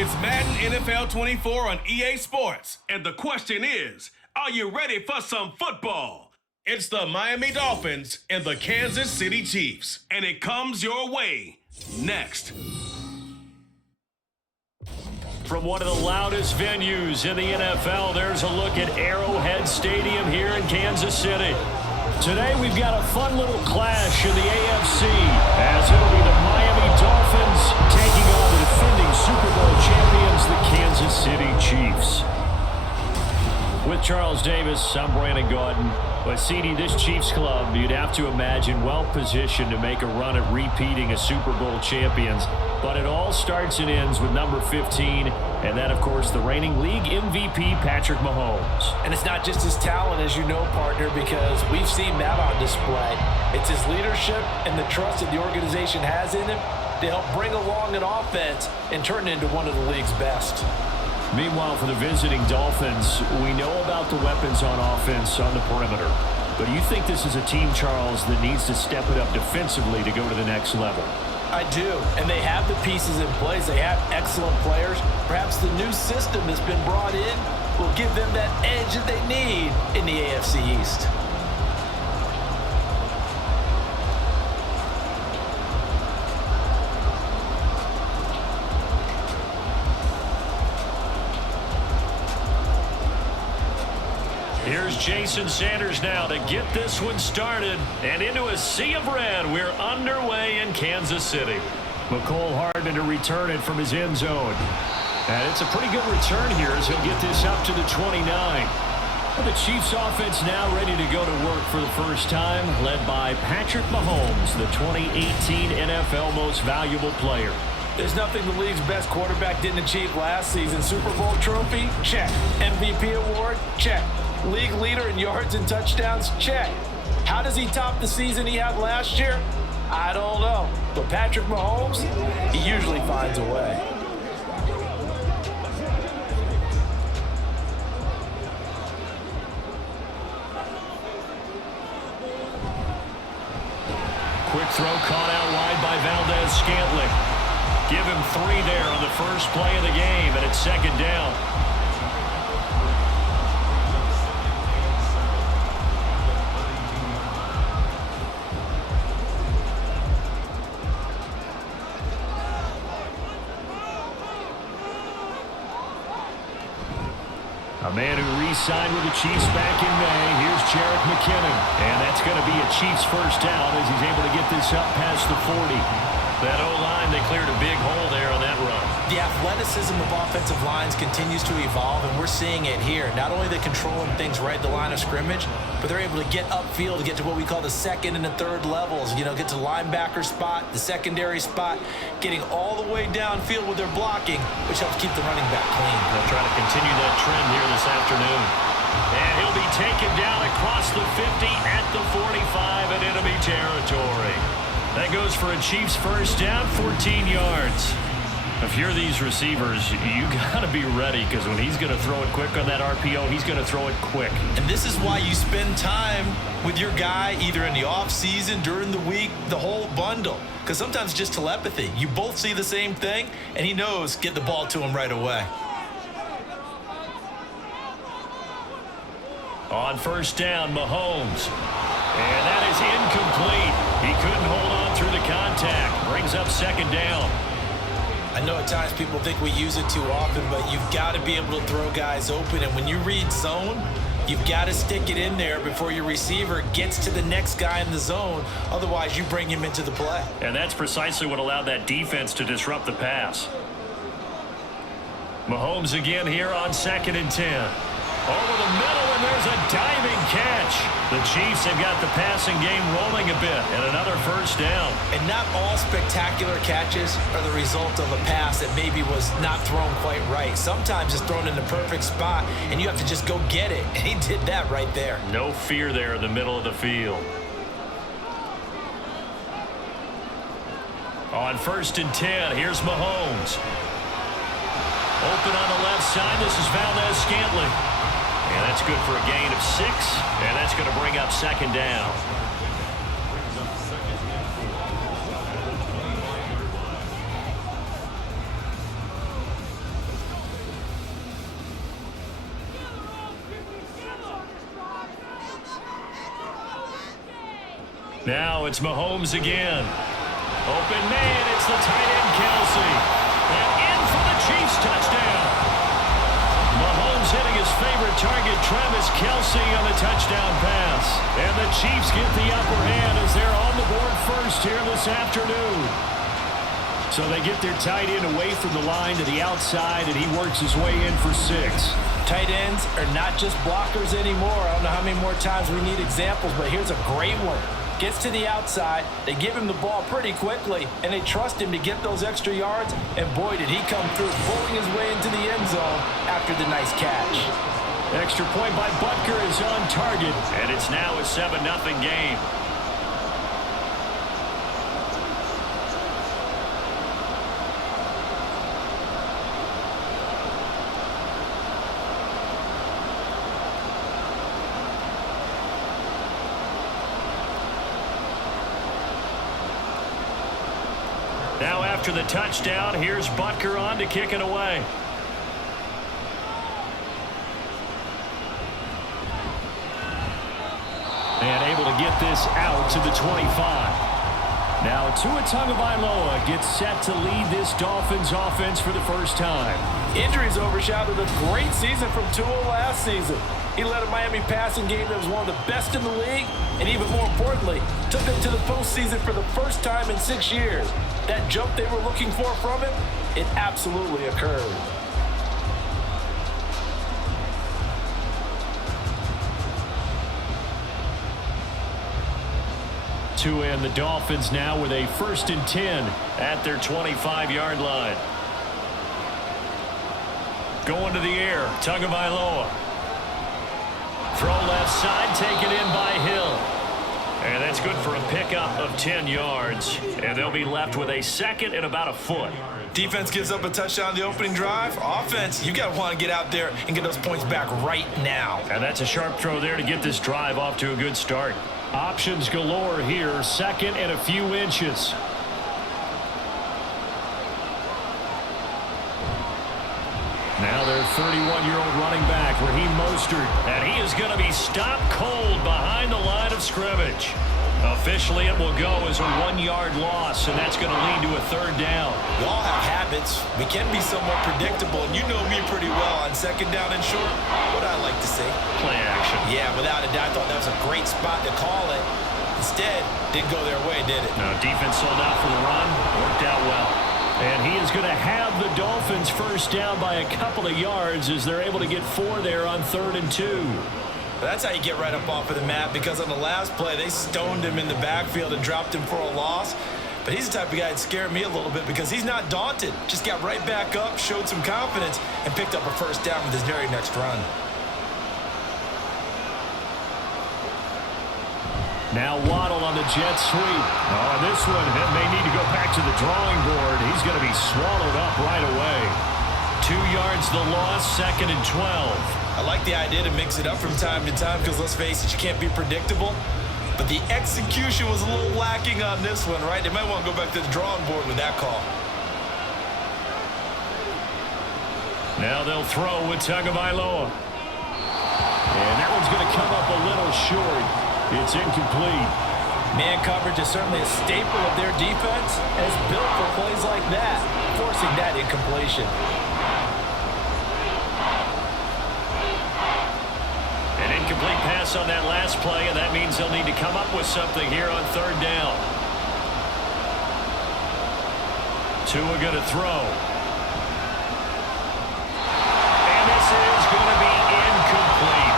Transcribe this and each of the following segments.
It's Madden NFL 24 on EA Sports. And the question is, are you ready for some football? It's the Miami Dolphins and the Kansas City Chiefs. And it comes your way next. From one of the loudest venues in the NFL, there's a look at Arrowhead Stadium here in Kansas City. Today we've got a fun little clash in the AFC as it'll be the Miami Dolphins taking on the defending Super Bowl champions, the Kansas City Chiefs. With Charles Davis, I'm Brandon Gaudin. But CD, this Chiefs club, you'd have to imagine well-positioned to make a run at repeating as Super Bowl champions. But it all starts and ends with number 15, and that, of course, the reigning league MVP, Patrick Mahomes. And it's not just his talent, as you know, partner, because we've seen that on display. It's his leadership and the trust that the organization has in him to help bring along an offense and turn it into one of the league's best. Meanwhile, for the visiting Dolphins, we know about the weapons on offense on the perimeter. But you think this is a team, Charles, that needs to step it up defensively to go to the next level? I do, and they have the pieces in place. They have excellent players. Perhaps the new system that's been brought in will give them that edge that they need in the AFC East. Here's Jason Sanders now to get this one started. And into a sea of red, we're underway in Kansas City. McCole Hardman to return it from his end zone. And it's a pretty good return here as he'll get this up to the 29. Well, the Chiefs offense now ready to go to work for the first time, led by Patrick Mahomes, the 2018 NFL Most Valuable Player. There's nothing the league's best quarterback didn't achieve last season. Super Bowl trophy? Check. MVP award? Check. League leader in yards and touchdowns? Check. How does he top the season he had last year? I don't know. But Patrick Mahomes, he usually finds a way. Quick throw caught out wide by Valdez-Scantling. Give him 3 there on the first play of the game, and it's second down. A man who re-signed with the Chiefs back in May. Here's Jerick McKinnon. And that's going to be a Chiefs first down as he's able to get this up past the 40. That O-line, they cleared a big hole there on that run. The athleticism of offensive lines continues to evolve, and we're seeing it here. Not only are they controlling things right at the line of scrimmage, but they're able to get upfield to get to what we call the second and the third levels. You know, get to the linebacker spot, the secondary spot, getting all the way downfield with their blocking, which helps keep the running back clean. They'll try to continue that trend here this afternoon. And he'll be taken down across the 50 at the 45 in enemy territory. That goes for a Chiefs first down, 14 yards. If you're these receivers, you got to be ready because when he's going to throw it quick on that RPO, he's going to throw it quick. And this is why you spend time with your guy either in the offseason, during the week, the whole bundle. Because sometimes it's just telepathy. You both see the same thing, and he knows get the ball to him right away. On first down, Mahomes. And that is incomplete. He couldn't hold on through the contact. Brings up second down. I know at times people think we use it too often, but you've got to be able to throw guys open. And when you read zone, you've got to stick it in there before your receiver gets to the next guy in the zone. Otherwise, you bring him into the play. And that's precisely what allowed that defense to disrupt the pass. Mahomes again here on 2nd and 10. Over the middle, and there's a diving catch. The Chiefs have got the passing game rolling a bit, and another first down. And not all spectacular catches are the result of a pass that maybe was not thrown quite right. Sometimes it's thrown in the perfect spot, and you have to just go get it. And he did that right there. No fear there in the middle of the field. On 1st and 10, here's Mahomes. Open on the left side, this is Valdez-Scantling. And that's good for a gain of 6, and that's going to bring up second down. Now it's Mahomes again. Open man, it's the tight end Kelsey. And in for the Chiefs touchdown. Mahomes hitting his favorite target, Travis Kelsey, on the touchdown pass. And the Chiefs get the upper hand as they're on the board first here this afternoon. So they get their tight end away from the line to the outside, and he works his way in for 6. Tight ends are not just blockers anymore. I don't know how many more times we need examples, but here's a great one. Gets to the outside, they give him the ball pretty quickly, and they trust him to get those extra yards, and boy, did he come through, bowling his way into the end zone after the nice catch. Extra point by Butker is on target, and it's now a 7-0 game. Now after the touchdown, here's Butker on to kick it away. And able to get this out to the 25. Now Tua Tagovailoa gets set to lead this Dolphins offense for the first time. Injuries overshadowed a great season from Tua last season. He led a Miami passing game that was one of the best in the league, and even more importantly, took them to the postseason for the first time in 6 years. That jump they were looking for from him, it absolutely occurred. Tua and the Dolphins now with a 1st and 10 at their 25-yard line. Going to the air, Tagovailoa. Throw left side, taken in by Hill. And that's good for a pickup of 10 yards. And they'll be left with a 2nd and about a foot. Defense gives up a touchdown the opening drive. Offense, you got to want to get out there and get those points back right now. And that's a sharp throw there to get this drive off to a good start. Options galore here, 2nd and a few inches. Now their 31-year-old running back, Raheem Mostert, and he is going to be stopped cold behind the line of scrimmage. Officially, it will go as a 1-yard loss, and that's going to lead to a 3rd down. We all have habits. We can be somewhat predictable, and you know me pretty well on 2nd down and short. What I like to say? Play action. Yeah, without a doubt, I thought that was a great spot to call it. Instead, didn't go their way, did it? No, defense sold out for the run. Worked out well. And he is going to have the Dolphins 1st down by a couple of yards as they're able to get 4 there on 3rd and 2. That's how you get right up off of the mat, because on the last play, they stoned him in the backfield and dropped him for a loss. But he's the type of guy that scared me a little bit because he's not daunted. Just got right back up, showed some confidence, and picked up a 1st down with his very next run. Now Waddle on the jet sweep. Oh, this one may need to go back to the drawing board. He's going to be swallowed up right away. 2 yards the loss, 2nd and 12. I like the idea to mix it up from time to time because, let's face it, you can't be predictable. But the execution was a little lacking on this one, right? They might want to go back to the drawing board with that call. Now they'll throw with Tagovailoa. And that one's going to come up a little short. It's incomplete. Man coverage is certainly a staple of their defense, and it's built for plays like that, forcing that incompletion. An incomplete pass on that last play, and that means they'll need to come up with something here on 3rd down. Tua going to throw. And this is going to be incomplete.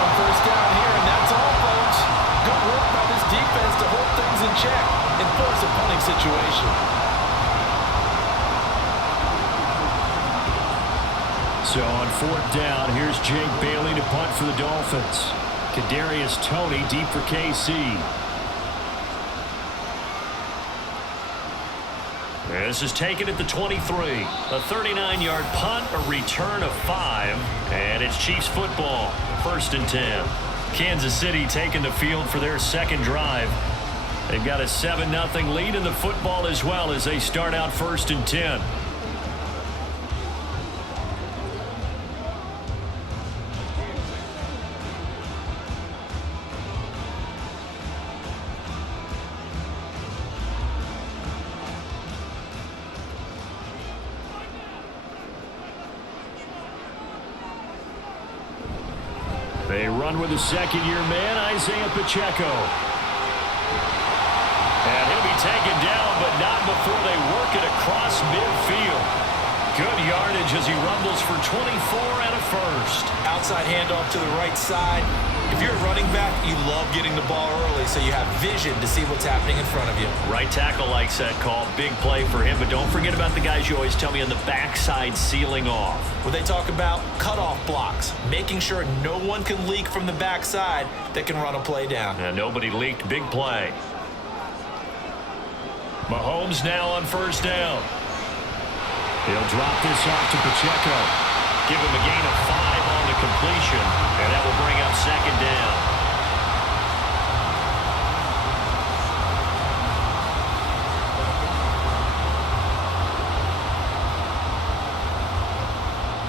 1 1st down here, and that's all, folks. Good work by this defense to hold things in check and force a punting situation. So on 4th down, here's Jake Bailey to punt for the Dolphins. Kadarius Toney deep for KC. This is taken at the 23. A 39-yard punt, a return of 5, and it's Chiefs football. 1st and 10. Kansas City taking the field for their 2nd drive. They've got a 7-0 lead in the football as well as they start out 1st and 10. They run with the second-year man, Isaiah Pacheco. And he'll be taken down, but not before they work it across midfield. Good yardage as he rumbles for 24 and a first. Outside handoff to the right side. If you're a running back, you love getting the ball early so you have vision to see what's happening in front of you. Right tackle likes that call. Big play for him, but don't forget about the guys you always tell me on the backside sealing off. Well, they talk about cutoff blocks, making sure no one can leak from the backside that can run a play down. And nobody leaked. Big play. Mahomes now on first down. He'll drop this off to Pacheco. Give him a gain of 5 on the completion, and that will bring up second down.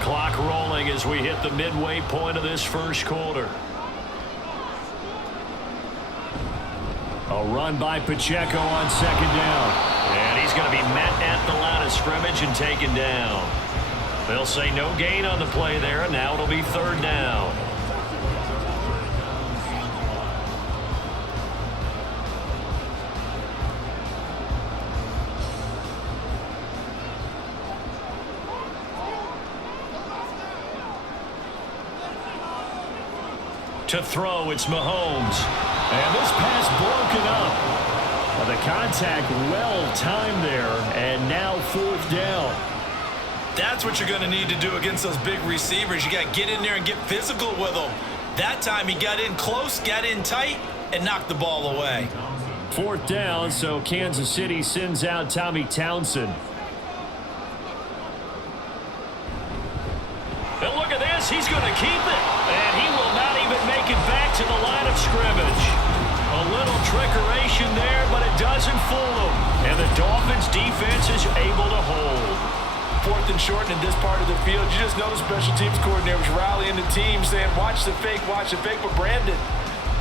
Clock rolling as we hit the midway point of this first quarter. A run by Pacheco on second down. And he's going to be met at the line of scrimmage and taken down. They'll say no gain on the play there, and now it'll be third down. To throw, it's Mahomes. And this pass broken up. The contact well-timed there, and now fourth down. That's what you're going to need to do against those big receivers. You got to get in there and get physical with them. That time he got in close, got in tight, and knocked the ball away. Fourth down, so Kansas City sends out Tommy Townsend. And look at this. He's going to keep it. And he will not even make it back to the line of scrimmage. A little trickeration there, but it doesn't fool them. And the Dolphins defense is able to hold. Fourth and short in this part of the field. You just know the special teams coordinators rallying the team saying, watch the fake. But Brandon,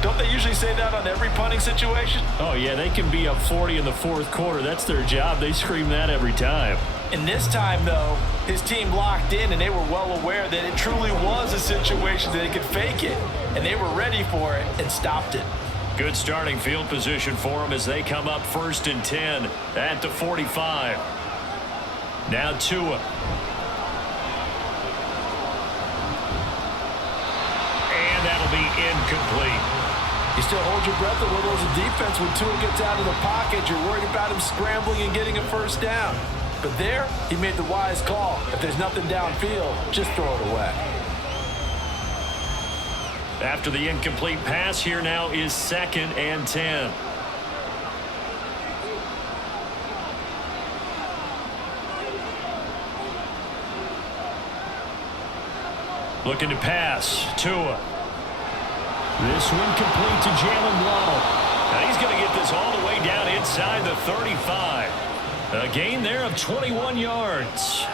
don't they usually say that on every punting situation? Oh, yeah, they can be up 40 in the fourth quarter. That's their job. They scream that every time. And this time, though, his team locked in, and they were well aware that it truly was a situation that they could fake it. And they were ready for it and stopped it. Good starting field position for them as they come up first and 10 at the 45. Now Tua. And that'll be incomplete. You still hold your breath a little as a defense when Tua gets out of the pocket. You're worried about him scrambling and getting a first down. But there, he made the wise call. If there's nothing downfield, just throw it away. After the incomplete pass, here now is second and 10. Looking to pass. Tua. This one complete to Jalen Waddle. Now he's going to get this all the way down inside the 35. A gain there of 21 yards.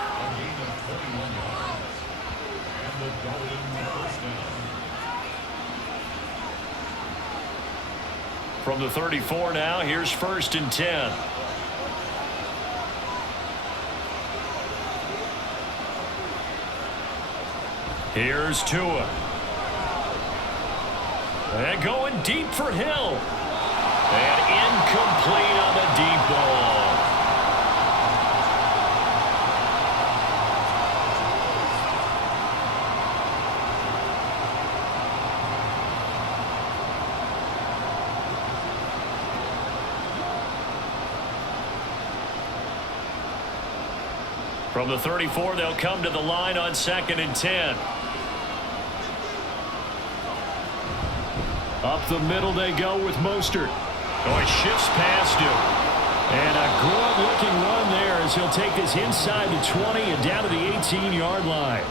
From the 34 now, here's first and 10. Here's Tua. And going deep for Hill. And incomplete on the deep ball. From the 34, they'll come to the line on second and 10. Up the middle they go with Mostert. Oh, he shifts past him. And a good-looking run there as he'll take this inside the 20 and down to the 18-yard line.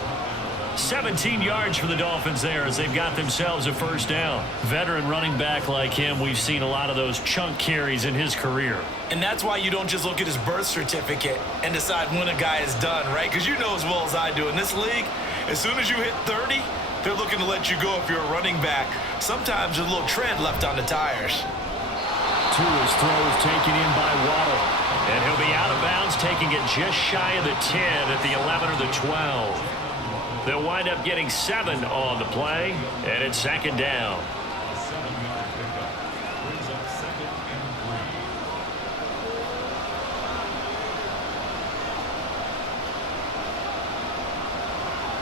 17 yards for the Dolphins there as they've got themselves a first down. Veteran running back like him, we've seen a lot of those chunk carries in his career. And that's why you don't just look at his birth certificate and decide when a guy is done, right? Because you know as well as I do, in this league, as soon as you hit 30, they're looking to let you go if you're a running back. Sometimes there's a little tread left on the tires. Tua's throw is taken in by Waddle. And he'll be out of bounds, taking it just shy of the 10 at the 11 or the 12. They'll wind up getting 7 on the play, and it's second down.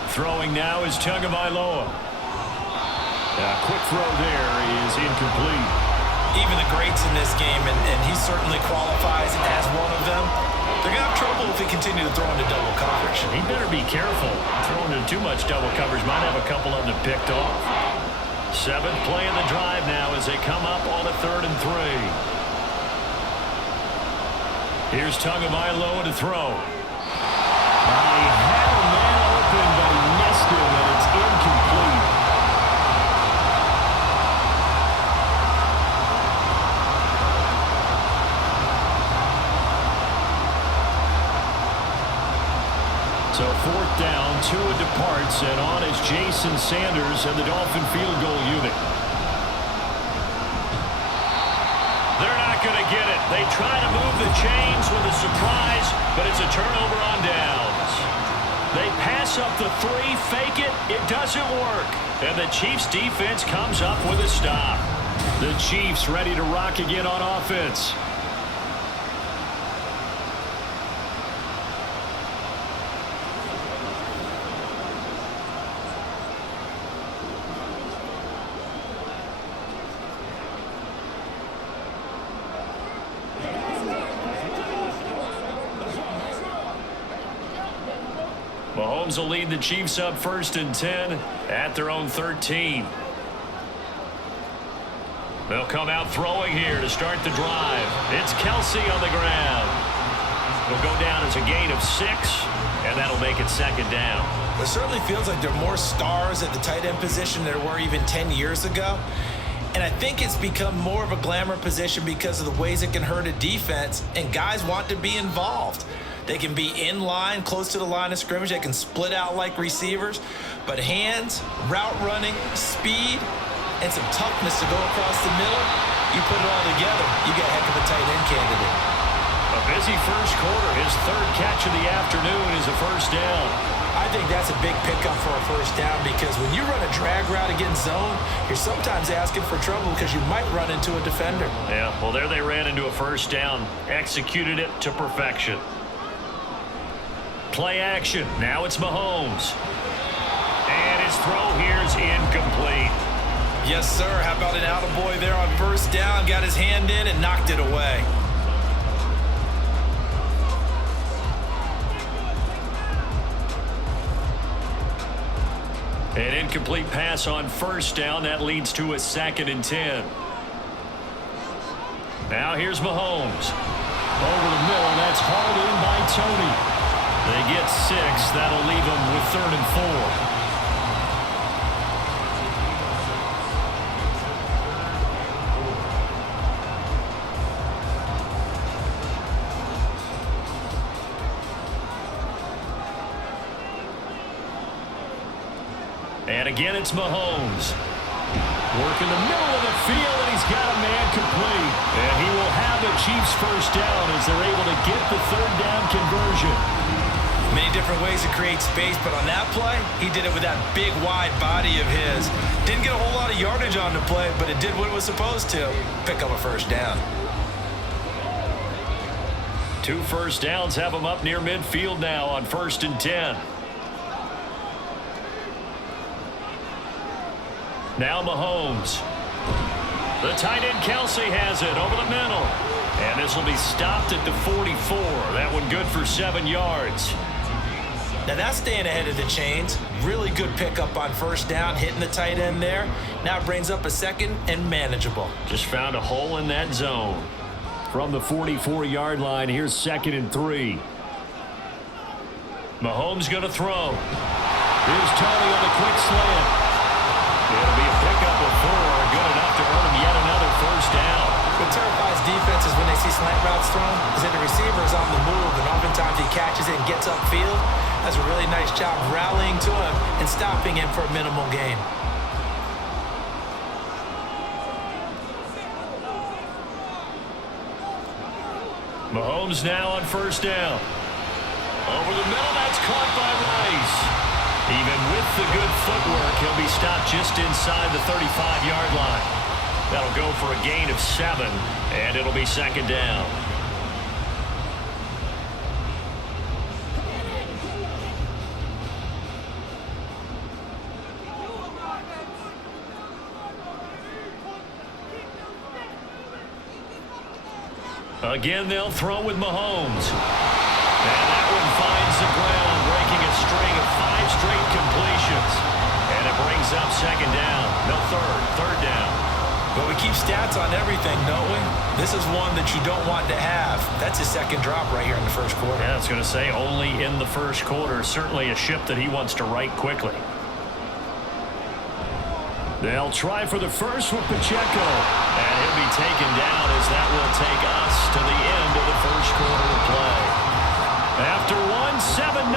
Throwing now is Tagovailoa. Quick throw there is incomplete. Even the greats in this game, and he certainly qualifies as one of them, they're going to have trouble if they continue to throw into double coverage. He better be careful. Throwing into too much double coverage might have a couple of them picked off. 7th play of the drive now as they come up on a 3rd and 3. Here's Tagovailoa to throw. He had a man open, but he missed him, and it's incomplete. So 4th down, Tua departs, and on is Jason Sanders and the Dolphin field goal unit. They're not going to get it. They try to move the chains with a surprise, but it's a turnover on downs. They pass up the 3, fake it. It doesn't work. And the Chiefs defense comes up with a stop. The Chiefs ready to rock again on offense. Mahomes will lead the Chiefs up 1st and 10 at their own 13. They'll come out throwing here to start the drive. It's Kelsey on the ground. He'll go down as a gain of 6, and that'll make it 2nd down. It certainly feels like there are more stars at the tight end position than there were even 10 years ago. And I think it's become more of a glamour position because of the ways it can hurt a defense, and guys want to be involved. They can be in line, close to the line of scrimmage. They can split out like receivers. But hands, route running, speed, and some toughness to go across the middle, you put it all together, you get a heck of a tight end candidate. A busy first quarter. His 3rd catch of the afternoon is a 1st down. I think that's a big pickup for a 1st down because when you run a drag route against zone, you're sometimes asking for trouble because you might run into a defender. Yeah, well, there they ran into a 1st down. Executed it to perfection. Play action. Now it's Mahomes. And his throw here is incomplete. Yes, sir. How about an attaboy there on 1st down? Got his hand in and knocked it away. An incomplete pass on 1st down. That leads to a 2nd and 10. Now here's Mahomes. Over the middle. That's hauled in by Tony. They get 6. That'll leave them with 3rd and 4. And again, it's Mahomes. Working the middle of the field, and he's got a man complete. And he will have the Chiefs 1st down as they're able to get the 3rd down conversion. Many different ways to create space, but on that play, he did it with that big, wide body of his. Didn't get a whole lot of yardage on the play, but it did what it was supposed to. Pick up a 1st down. 2 1st downs have him up near midfield now on 1st and 10. Now Mahomes. The tight end Kelsey has it over the middle. And this will be stopped at the 44. That one good for 7 yards. Now that's staying ahead of the chains. Really good pickup on 1st down, hitting the tight end there. Now it brings up a 2nd and manageable. Just found a hole in that zone. From the 44-yard line, here's 2nd and 3. Mahomes going to throw. Here's Tony on the quick slant. It'll be a pickup of 4, good enough to earn him yet another 1st down. What terrifies defenses when they see slant routes thrown is that the receiver is on the move, and oftentimes he catches it and gets upfield. Does a really nice job rallying to him and stopping him for a minimal gain. Mahomes now on 1st down. Over the middle, that's caught by Rice. Even with the good footwork, he'll be stopped just inside the 35-yard line. That'll go for a gain of 7, and it'll be second down. Again, they'll throw with Mahomes. And that one finds the ground, breaking a string of 5 straight completions. And it brings up second down. No, third down. But we keep stats on everything, don't we? This is one that you don't want to have. That's his second drop right here in the first quarter. Yeah, I was going to say only in the first quarter. Certainly a ship that he wants to right quickly. They'll try for the first with Pacheco. And he'll be taken down as that will take us to the end of the first quarter of play. After 7-0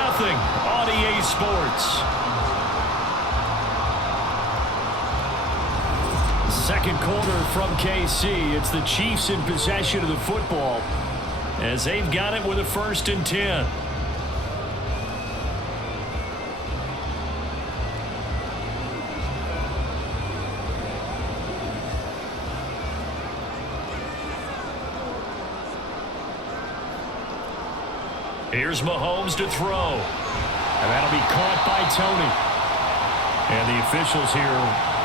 on EA Sports. Second quarter from KC. It's the Chiefs in possession of the football as they've got it with a 1st and 10. Here's Mahomes to throw. And that'll be caught by Tony. And the officials here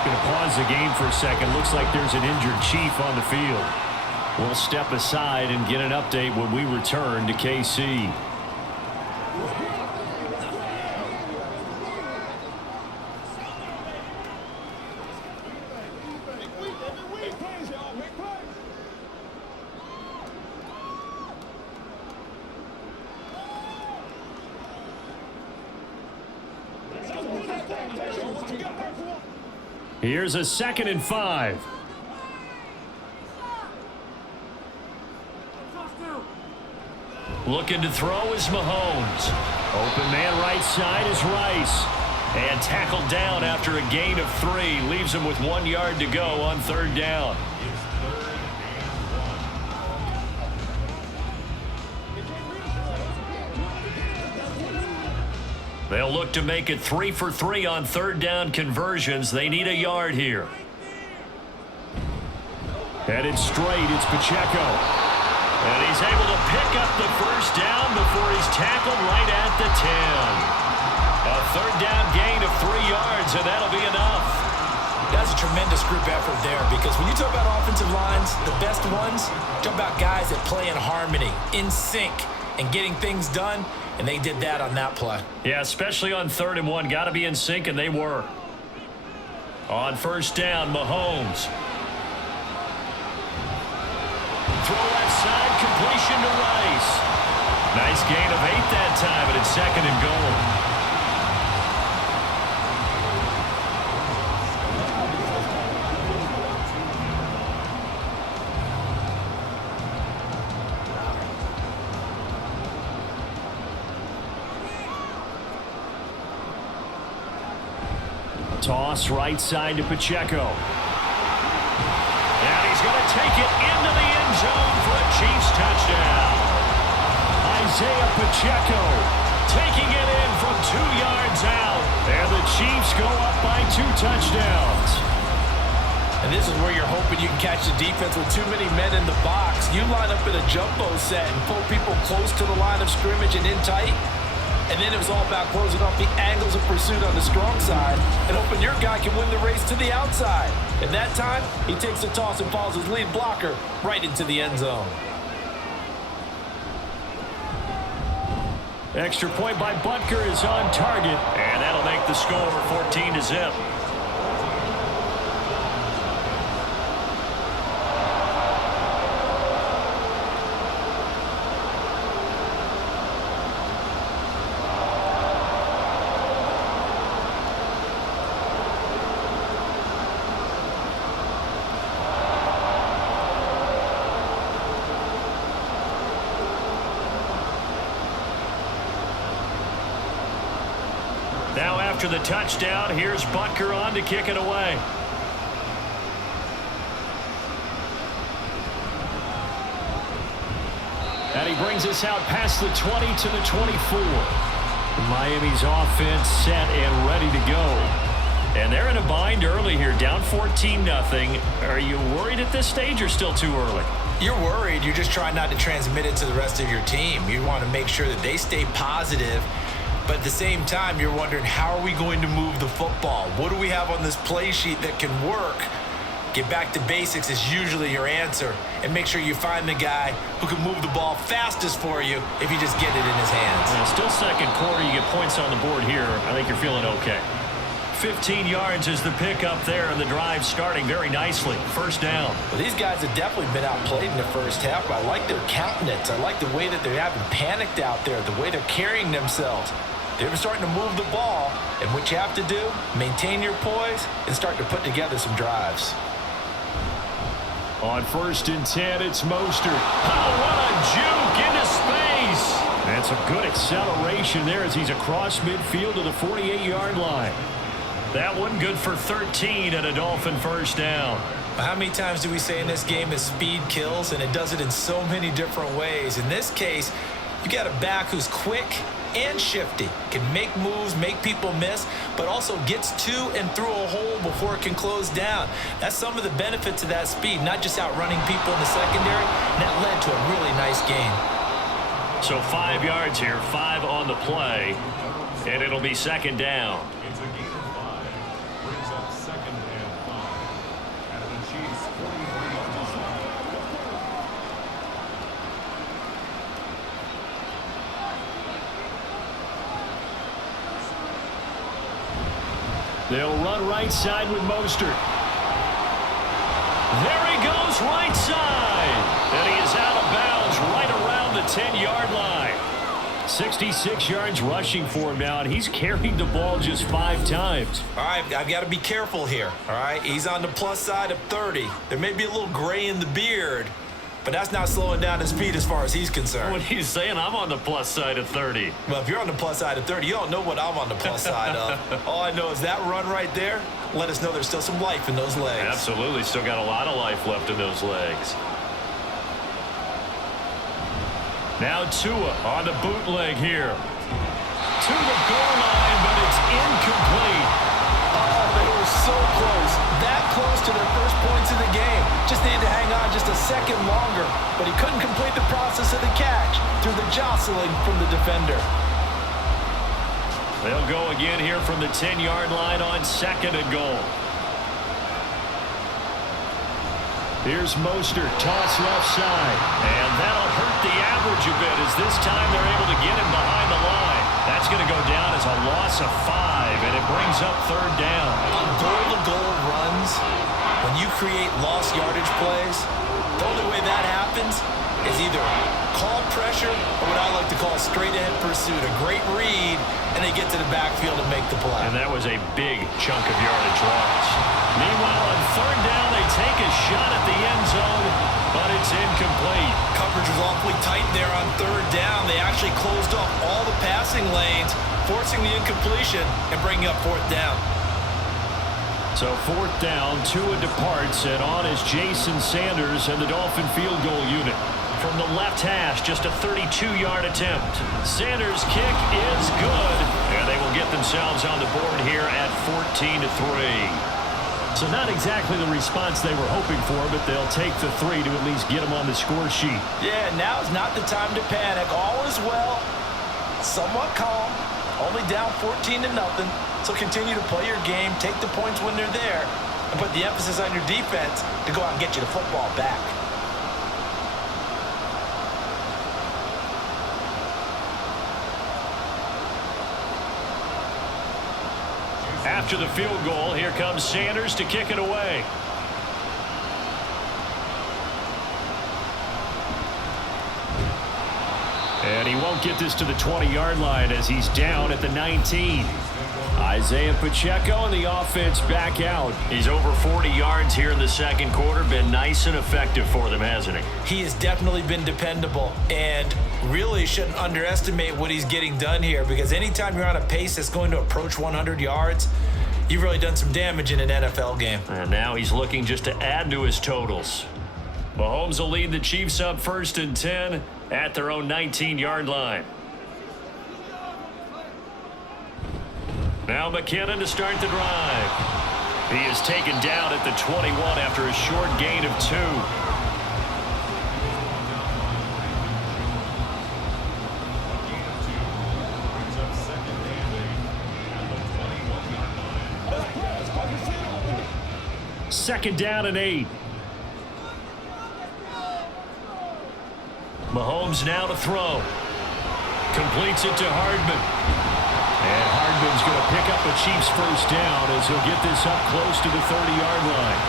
going to pause the game for a second. Looks like there's an injured Chief on the field. We'll step aside and get an update when we return to KC. Here's a 2nd and 5. Looking to throw is Mahomes. Open man right side is Rice. And tackled down after a gain of 3. Leaves him with 1 yard to go on 3rd down. They'll look to make it 3 for 3 on 3rd down conversions. They need a yard here. Headed straight, it's Pacheco. And he's able to pick up the 1st down before he's tackled right at the 10. A 3rd down gain of 3 yards, and that'll be enough. That's a tremendous group effort there, because when you talk about offensive lines, the best ones, talk about guys that play in harmony, in sync, and getting things done. And they did that on that play. Yeah, especially on 3rd and 1. Got to be in sync, and they were. On 1st down, Mahomes. Throw left side, completion to Rice. Nice gain of 8 that time, and it's 2nd and goal. Toss right side to Pacheco. And he's going to take it into the end zone for a Chiefs touchdown. Isaiah Pacheco taking it in from 2 yards out. And the Chiefs go up by 2 touchdowns. And this is where you're hoping you can catch the defense with too many men in the box. You line up in a jumbo set and pull people close to the line of scrimmage and in tight. And then it was all about closing off the angles of pursuit on the strong side and hoping your guy can win the race to the outside. And that time, he takes the toss and follows his lead blocker right into the end zone. Extra point by Butker is on target. And that'll make the score 14-0. Now after the touchdown, here's Butker on to kick it away. And he brings us out past the 20 to the 24. Miami's offense set and ready to go. And they're in a bind early here, down 14-0. Are you worried at this stage or still too early? You're worried. You're just trying not to transmit it to the rest of your team. You want to make sure that they stay positive. But at the same time, you're wondering, how are we going to move the football? What do we have on this play sheet that can work? Get back to basics is usually your answer. And make sure you find the guy who can move the ball fastest for you if you just get it in his hands. Yeah, still second quarter. You get points on the board here. I think you're feeling okay. 15 yards is the pickup there, and the drive starting very nicely. First down. Well, these guys have definitely been outplayed in the first half, but I like their countenance. I like the way that they're having panicked out there, the way they're carrying themselves. They're starting to move the ball, and what you have to do, maintain your poise and start to put together some drives. On 1st and 10, it's Mostert. Oh, what a juke into space. And some good acceleration there as he's across midfield to the 48-yard line. That one good for 13 and a Dolphin first down. How many times do we say in this game that speed kills, and it does it in so many different ways? In this case, you got a back who's quick and shifty, can make moves, make people miss, but also gets to and through a hole before it can close down. That's some of the benefits of that speed, not just outrunning people in the secondary. And that led to a really nice gain. So 5 yards here, 5 on the play, and it'll be second down. It's a gain of 5. Brings up 2nd and 5. At the Chiefs' 43-yard line. They'll run right side with Mostert. There he goes, right side. And he is out of bounds right around the 10-yard line. 66 yards rushing for him now, and he's carried the ball just 5 times. All right, I've got to be careful here, all right? He's on the plus side of 30. There may be a little gray in the beard, but that's not slowing down his speed as far as he's concerned. What he's saying, I'm on the plus side of 30. Well, if you're on the plus side of 30, you don't know what I'm on the plus side of. All I know is that run right there let us know there's still some life in those legs. Absolutely, still got a lot of life left in those legs. Now Tua on the bootleg here. To the goal line, but it's incomplete. Oh, they were so close. That close to their first points in the game. Just needed to hang on just a second longer, but he couldn't complete the process of the catch through the jostling from the defender. They'll go again here from the 10-yard line on 2nd and goal. Here's Mostert, toss left side. And that'll hurt the average a bit as this time they're able to get him behind the line. That's going to go down as a loss of 5, and it brings up 3rd down. On goal-to-goal runs, when you create lost yardage plays, the only way that happens is either call pressure or what I like to call straight-ahead pursuit. A great read, and they get to the backfield and make the play. And that was a big chunk of yardage lost. Meanwhile, on 3rd down, they take a shot at the end zone, but it's incomplete. Coverage was awfully tight there on 3rd down. They actually closed off all the passing lanes, forcing the incompletion and bringing up 4th down. So 4th down, Tua departs, and on is Jason Sanders and the Dolphin field goal unit. From the left hash, just a 32-yard attempt. Sanders' kick is good, and they will get themselves on the board here at 14-3. So not exactly the response they were hoping for, but they'll take the 3 to at least get them on the score sheet. Yeah, now's not the time to panic. All is well, somewhat calm, only down 14-0. So continue to play your game, take the points when they're there, and put the emphasis on your defense to go out and get you the football back. After the field goal, here comes Sanders to kick it away. And he won't get this to the 20-yard line as he's down at the 19. Isaiah Pacheco and the offense back out. He's over 40 yards here in the second quarter. Been nice and effective for them, hasn't he? He has definitely been dependable, and really shouldn't underestimate what he's getting done here, because anytime you're on a pace that's going to approach 100 yards, you've really done some damage in an NFL game. And now he's looking just to add to his totals. Mahomes will lead the Chiefs up 1st and 10 at their own 19-yard line. Now McKinnon to start the drive. He is taken down at the 21 after a short gain of 2. Second down and 8. Mahomes now to throw. Completes it to Hardman. And Hardman's going to pick up a Chiefs first down as he'll get this up close to the 30-yard line.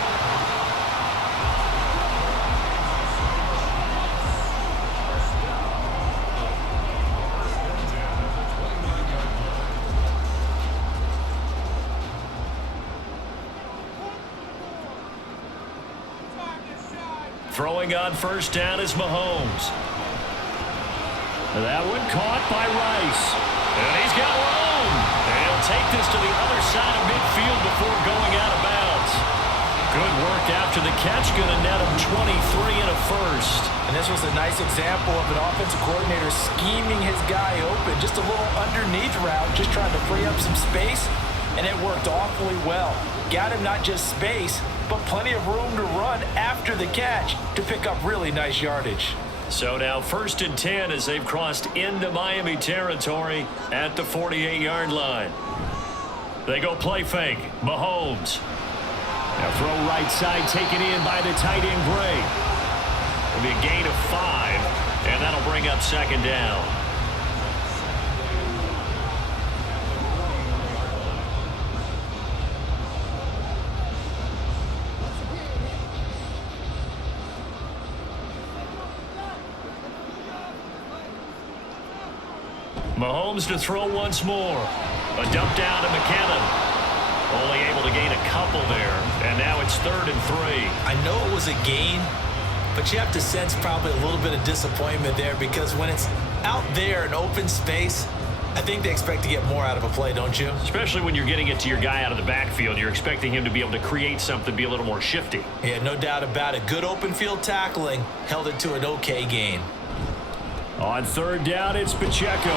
Throwing on first down is Mahomes. That one caught by Rice. And he's got room. And he'll take this to the other side of midfield before going out of bounds. Good work after the catch. Going to net him 23 and a first. And this was a nice example of an offensive coordinator scheming his guy open. Just a little underneath route, just trying to free up some space. And it worked awfully well. Got him not just space, but plenty of room to run after the catch to pick up really nice yardage. So now 1st and 10 as they've crossed into Miami territory at the 48-yard line. They go play fake. Mahomes. Now throw right side taken in by the tight end Gray. It'll be a gain of 5, and that'll bring up second down. Mahomes to throw once more. A dump down to McKinnon. Only able to gain a couple there. And now it's 3rd and 3. I know it was a gain, but you have to sense probably a little bit of disappointment there because when it's out there in open space, I think they expect to get more out of a play, don't you? Especially when you're getting it to your guy out of the backfield. You're expecting him to be able to create something, be a little more shifty. Yeah, no doubt about it. Good open field tackling held it to an okay gain. On 3rd down, it's Pacheco.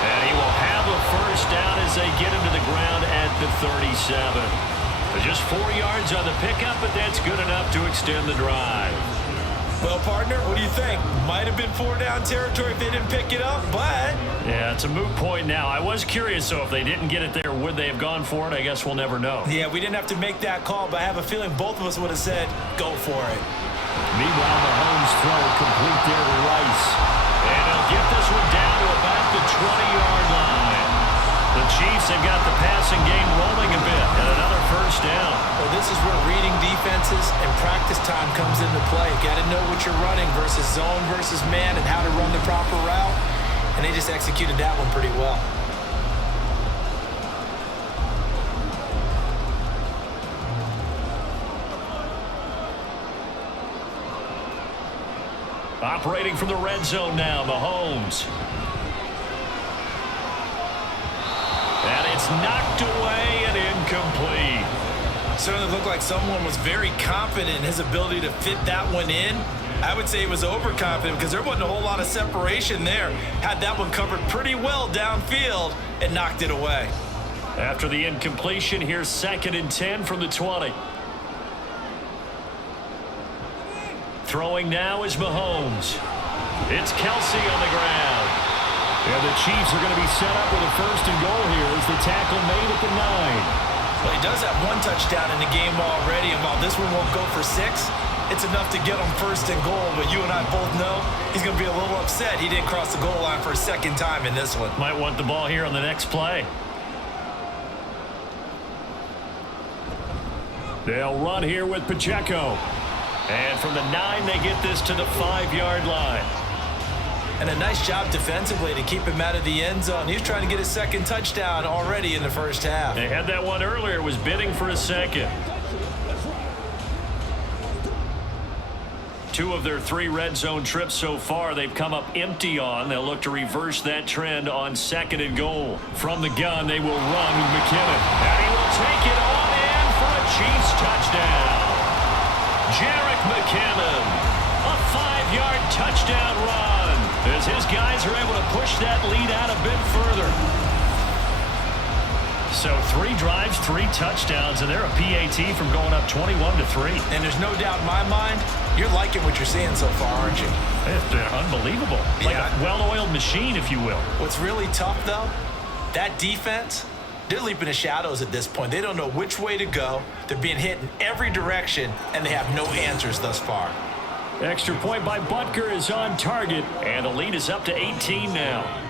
And he will have a first down as they get him to the ground at the 37. Just 4 yards on the pickup, but that's good enough to extend the drive. Well, partner, what do you think? Might have been 4-down territory if they didn't pick it up, but... Yeah, it's a moot point now. I was curious, so if they didn't get it there, would they have gone for it? I guess we'll never know. Yeah, we didn't have to make that call, but I have a feeling both of us would have said, go for it. Meanwhile, Mahomes throw complete there to Rice. And he'll get this one down to about the 20-yard line. The Chiefs have got the passing game rolling a bit, and another first down. Well, this is where reading defenses and practice time comes into play. Got to know what you're running versus zone versus man and how to run the proper route. And they just executed that one pretty well. Operating from the red zone now, Mahomes. And it's knocked away and incomplete. Certainly looked like someone was very confident in his ability to fit that one in. I would say he was overconfident because there wasn't a whole lot of separation there. Had that one covered pretty well downfield and knocked it away. After the incompletion, here's 2nd and 10 from the 20. Throwing now is Mahomes. It's Kelsey on the ground. And the Chiefs are going to be set up with a 1st and goal here as the tackle made at the 9. Well, he does have 1 touchdown in the game already, and while this one won't go for 6, it's enough to get him 1st and goal. But you and I both know he's going to be a little upset he didn't cross the goal line for a 2nd time in this one. Might want the ball here on the next play. They'll run here with Pacheco. And from the 9, they get this to the 5-yard line. And a nice job defensively to keep him out of the end zone. He was trying to get his 2nd touchdown already in the first half. They had that one earlier, was bidding for a 2nd. 2 of their 3 red zone trips so far, they've come up empty on. They'll look to reverse that trend on 2nd and goal. From the gun, they will run with McKinnon. And he will take it on in for a Chiefs touchdown. Jerick McKinnon, a 5-yard touchdown run as his guys are able to push that lead out a bit further. So 3 drives, 3 touchdowns, and they're a PAT from going up 21-3. And there's no doubt in my mind, you're liking what you're seeing so far, aren't you? It's been unbelievable. Like a well-oiled machine, if you will. What's really tough, though, that defense, they're leaping the shadows at this point. They don't know which way to go. They're being hit in every direction, and they have no answers thus far. Extra point by Butker is on target, and the lead is up to 18 now.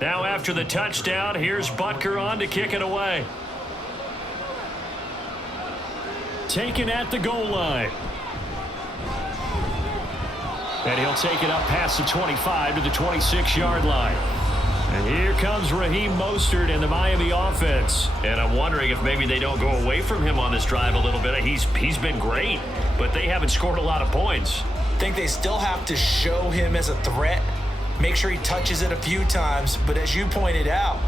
Now after the touchdown, here's Butker on to kick it away. Taken at the goal line. And he'll take it up past the 25 to the 26-yard line. And here comes Raheem Mostert in the Miami offense. And I'm wondering if maybe they don't go away from him on this drive a little bit. He's been great, but they haven't scored a lot of points. I think they still have to show him as a threat. Make sure he touches it a few times, but as you pointed out,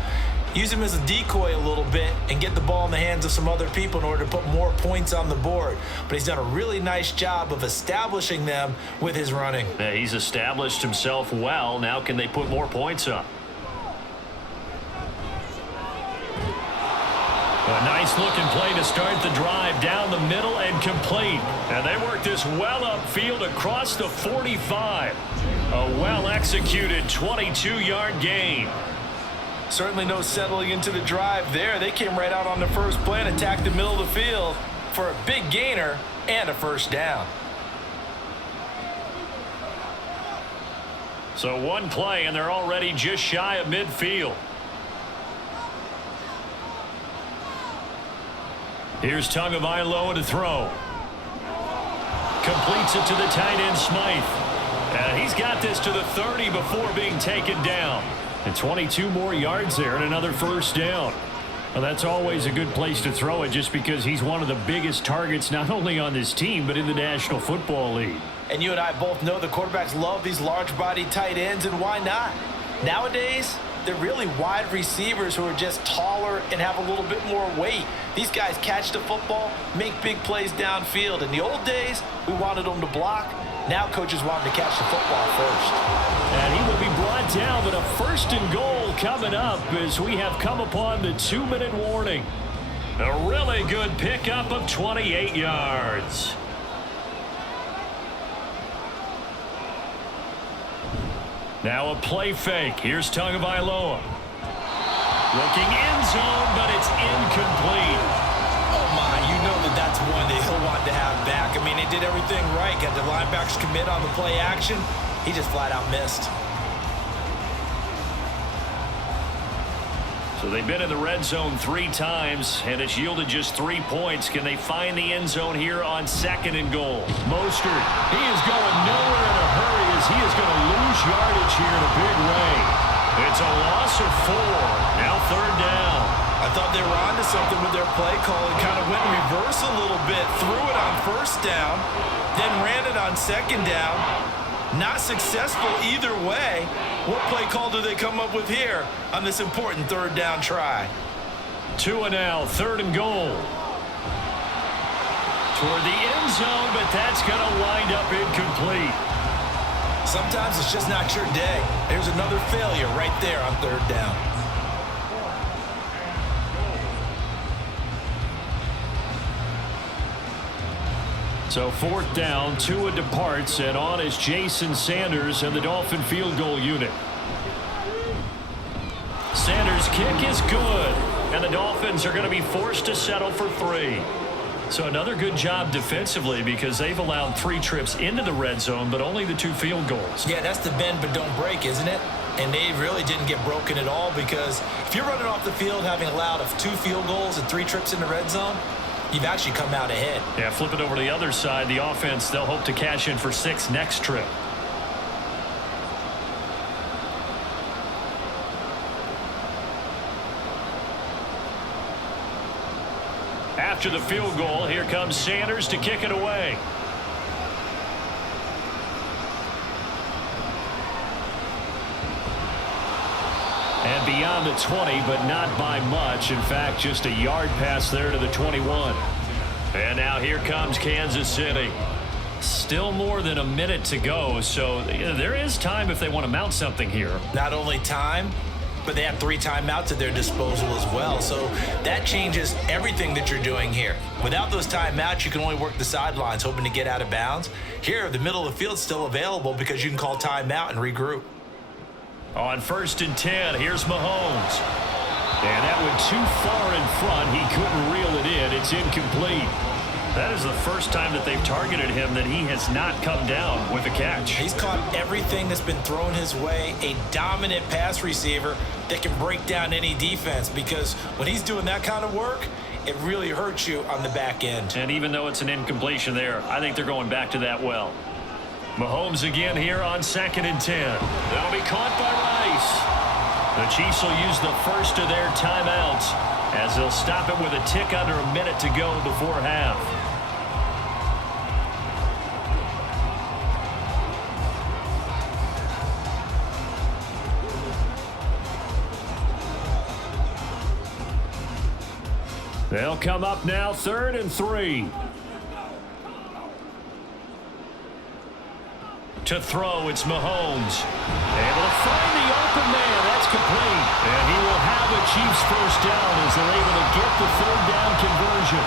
use him as a decoy a little bit and get the ball in the hands of some other people in order to put more points on the board. But he's done a really nice job of establishing them with his running. Yeah, he's established himself well. Now can they put more points up? A nice-looking play to start the drive down the middle and complete. And they work this well upfield across the 45. A well-executed 22-yard gain. Certainly no settling into the drive there. They came right out on the first play and attacked the middle of the field for a big gainer and a first down. So one play, and they're already just shy of midfield. Here's Tagovailoa to throw. Completes it to the tight end, Smythe. And he's got this to the 30 before being taken down. And 22 more yards there and another first down. Well, that's always a good place to throw it just because he's one of the biggest targets not only on this team but in the National Football League. And you and I both know the quarterbacks love these large-bodied tight ends, and why not? Nowadays, they're really wide receivers who are just taller and have a little bit more weight. These guys catch the football, make big plays downfield. In the old days, we wanted them to block. Now coaches want them to catch the football first. And he will be brought down, but a first and goal coming up as we have come upon the 2-minute warning. A really good pickup of 28 yards. Now a play fake. Here's Tagovailoa. Looking end zone, but it's incomplete. Oh, my, you know that's one that he'll want to have back. I mean, they did everything right. Got the linebackers commit on the play action. He just flat out missed. So they've been in the red zone 3 times, and it's yielded just 3 points. Can they find the end zone here on 2nd and goal? Mostert, he is going nowhere in a hurry as he is going to lose yardage here in a big way. It's a loss of 4. Now 3rd down. I thought they were onto something with their play call and kind of went in reverse a little bit. Threw it on 1st down, then ran it on 2nd down. Not successful either way. What play call do they come up with here on this important 3rd down try? 2 and now, 3rd and goal. Toward the end zone, but that's going to wind up incomplete. Sometimes it's just not your day. There's another failure right there on 3rd down. So 4th down, Tua departs, and on is Jason Sanders and the Dolphin field goal unit. Sanders' kick is good, and the Dolphins are going to be forced to settle for 3. So another good job defensively because they've allowed 3 trips into the red zone, but only the 2 field goals. Yeah, that's the bend but don't break, isn't it? And they really didn't get broken at all because if you're running off the field having allowed 2 field goals and 3 trips in the red zone, you've actually come out ahead. Yeah, flip it over to the other side. The offense, they'll hope to cash in for 6 next trip. After the field goal, here comes Sanders to kick it away. And beyond the 20, but not by much. In fact, just a yard pass there to the 21. And now here comes Kansas City. Still more than a minute to go, so there is time if they want to mount something here. Not only time, but they have 3 timeouts at their disposal as well. So that changes everything that you're doing here. Without those timeouts, you can only work the sidelines, hoping to get out of bounds. Here, the middle of the field's still available because you can call timeout and regroup. On 1st and 10, here's Mahomes. And that went too far in front. He couldn't reel it in. It's incomplete. That is the first time that they've targeted him that he has not come down with a catch. He's caught everything that's been thrown his way, a dominant pass receiver that can break down any defense, because when he's doing that kind of work, it really hurts you on the back end. And even though it's an incompletion there, I think they're going back to that well. Mahomes again here on 2nd and 10. That'll be caught by Rice. The Chiefs will use the first of their timeouts as they'll stop it with a tick under a minute to go before half. They'll come up now 3rd and 3. To throw, it's Mahomes. Able to find the open man. That's complete. And he will have a Chiefs first down as they're able to get the 3rd down conversion.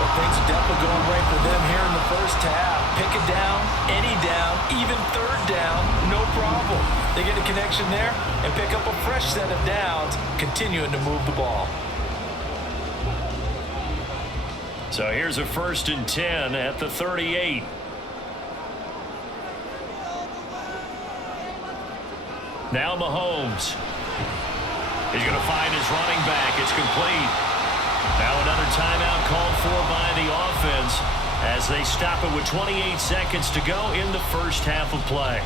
But things are definitely going right for them here in the first half. Pick it down, any down, even 3rd down, no problem. They get a connection there and pick up a fresh set of downs, continuing to move the ball. So here's a 1st and 10 at the 38. Now Mahomes. He's going to find his running back. It's complete. Now another timeout called for by the offense as they stop it with 28 seconds to go in the first half of play.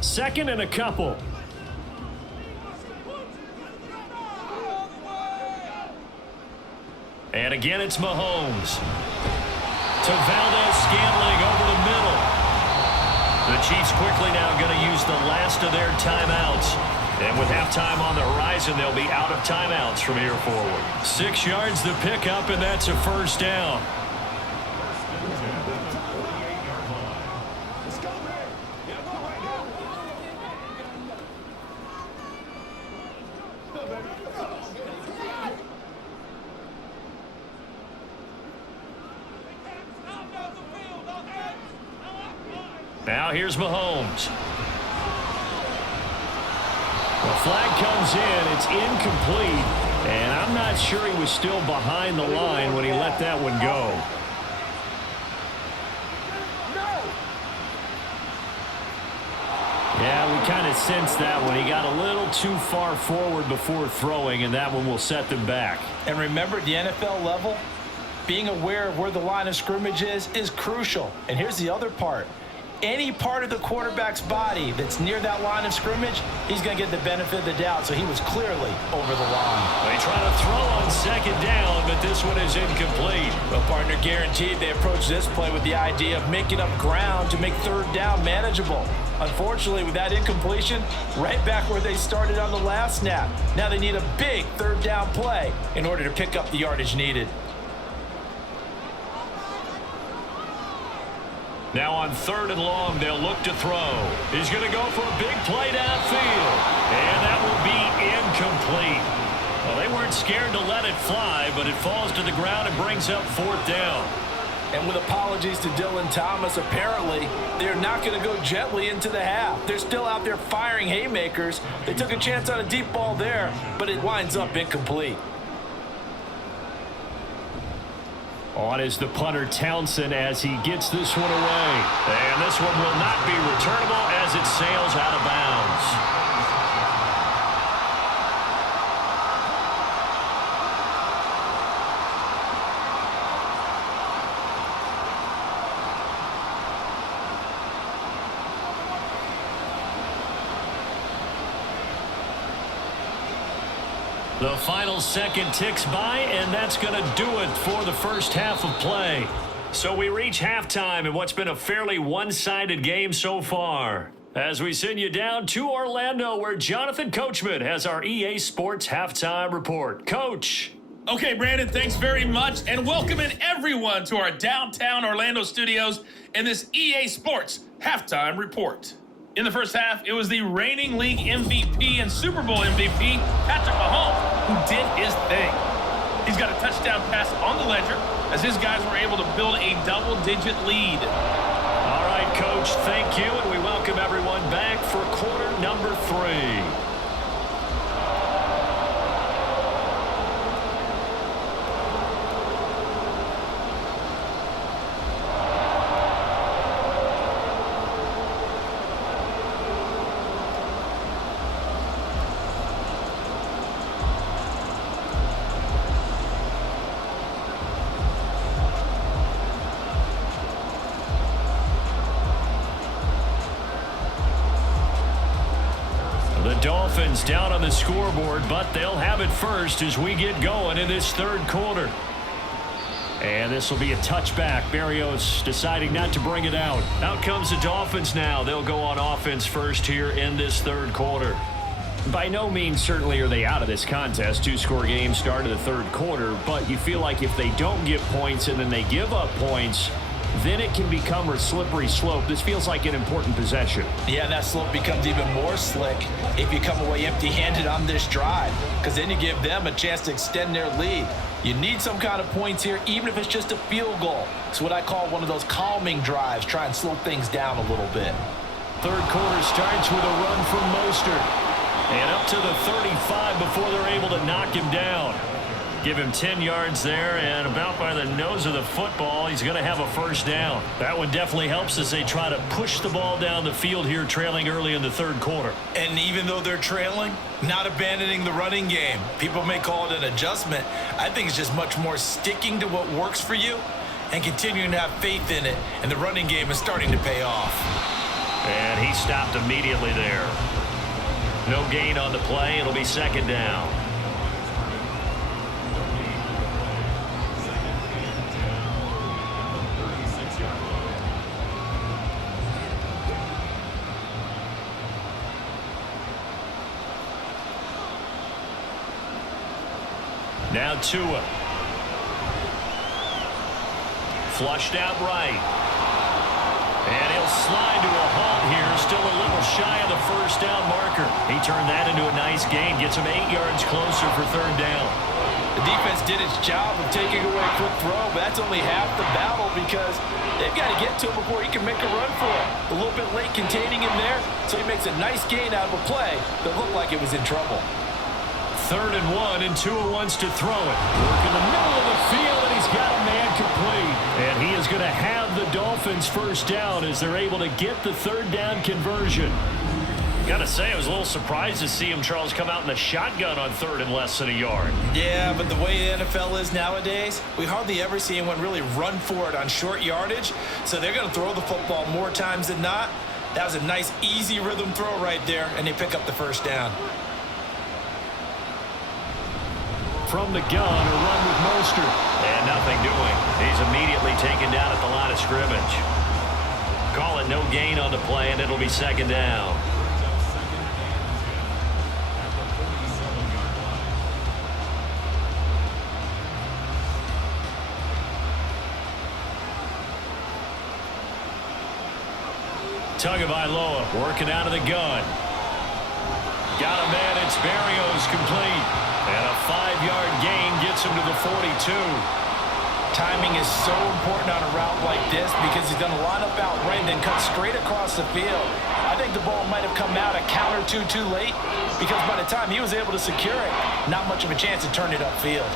Second and a couple. And again, it's Mahomes. To Valdez-Scantling over the middle. The Chiefs quickly now going to use the last of their timeouts. And with halftime on the horizon, they'll be out of timeouts from here forward. 6 yards the pickup, and that's a first down. Now here's Mahomes. The flag comes in. It's incomplete. And I'm not sure he was still behind the line when he let that one go. Yeah, we kind of sensed that one. He got a little too far forward before throwing, and that one will set them back. And remember, at the NFL level, being aware of where the line of scrimmage is crucial. And here's the other part. Any part of the quarterback's body that's near that line of scrimmage, he's going to get the benefit of the doubt. So he was clearly over the line. They try to throw on 2nd down, but this one is incomplete. Well, partner, guaranteed they approach this play with the idea of making up ground to make 3rd down manageable. Unfortunately, with that incompletion, right back where they started on the last snap. Now they need a big 3rd down play in order to pick up the yardage needed. Now on 3rd and long, they'll look to throw. He's going to go for a big play downfield. And that will be incomplete. Well, they weren't scared to let it fly, but it falls to the ground and brings up 4th down. And with apologies to Dylan Thomas, apparently they're not going to go gently into the half. They're still out there firing haymakers. They took a chance on a deep ball there, but it winds up incomplete. On is the punter Townsend as he gets this one away. And this one will not be returnable as it sails out of bounds. The final second ticks by, and that's going to do it for the first half of play. So we reach halftime in what's been a fairly one-sided game so far. As we send you down to Orlando, where Jonathan Coachman has our EA Sports Halftime Report. Coach. Okay, Brandon, thanks very much, and welcoming everyone to our downtown Orlando studios in this EA Sports Halftime Report. In the first half, it was the reigning league MVP and Super Bowl MVP, Patrick Mahomes, who did his thing. He's got a touchdown pass on the ledger as his guys were able to build a double-digit lead. All right, Coach, thank you, and we welcome everyone back for quarter number 3. Dolphins down on the scoreboard, but they'll have it first as we get going in this third quarter. And this will be a touchback. Berrios deciding not to bring it out. Out comes the Dolphins now. They'll go on offense first here in this third quarter. By no means certainly are they out of this contest. 2-score game start of the third quarter, but you feel like if they don't get points and then they give up points, then it can become a slippery slope. This feels like an important possession. Yeah, that slope becomes even more slick if you come away empty-handed on this drive, because then you give them a chance to extend their lead. You need some kind of points here, even if it's just a field goal. It's what I call one of those calming drives. Try and slow things down a little bit. Third quarter starts with a run from Mostert. And up to the 35 before they're able to knock him down. Give him 10 yards there, and about by the nose of the football, he's going to have a first down. That one definitely helps as they try to push the ball down the field here, trailing early in the third quarter. And even though they're trailing, not abandoning the running game. People may call it an adjustment. I think it's just much more sticking to what works for you and continuing to have faith in it, and the running game is starting to pay off. And he stopped immediately there. No gain on the play. It'll be second down. Now Tua. Flushed out right. And he'll slide to a halt here. Still a little shy of the first down marker. He turned that into a nice gain. Gets him 8 yards closer for third down. The defense did its job of taking away a quick throw, but that's only half the battle because they've got to get to him before he can make a run for it. A little bit late containing him there, so he makes a nice gain out of a play that looked like it was in trouble. 3rd and 1, and Tua wants to throw it. Work in the middle of the field, and he's got a man complete. And he is going to have the Dolphins first down as they're able to get the third down conversion. Got to say, I was a little surprised to see him, Charles, come out in the shotgun on 3rd and less than a yard. Yeah, but the way the NFL is nowadays, we hardly ever see anyone really run for it on short yardage. So they're going to throw the football more times than not. That was a nice, easy rhythm throw right there, and they pick up the first down. From the gun, a run with Mostert. And nothing doing. He's immediately taken down at the line of scrimmage. Call it no gain on the play, and it'll be second down. Tagovailoa working out of the gun. Got a man, it's Berrios complete. And a 5-yard gain gets him to the 42. Timing is so important on a route like this because he's going to line up out right and then cut straight across the field. I think the ball might have come out a count or two too late because by the time he was able to secure it, not much of a chance to turn it upfield.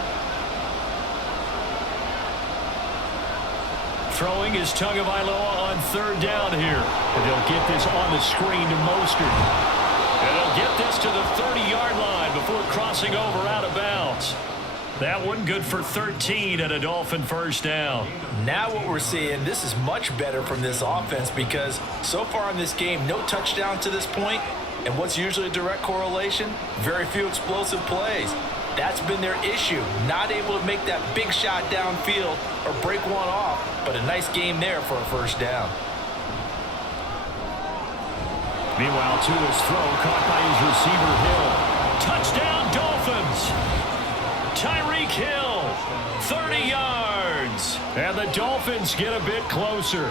Throwing is Tagovailoa on 3rd down here. And they'll get this on the screen to Mostert. And they'll get this to the 30-yard line before crossing over out of bounds. That one good for 13 and a Dolphin first down. Now what we're seeing, this is much better from this offense because so far in this game, no touchdown to this point. And what's usually a direct correlation? Very few explosive plays. That's been their issue. Not able to make that big shot downfield or break one off, but a nice game there for a first down. Meanwhile, Tua's throw caught by his receiver, Hill. Touchdown, Dolphins! Tyreek Hill, 30 yards. And the Dolphins get a bit closer.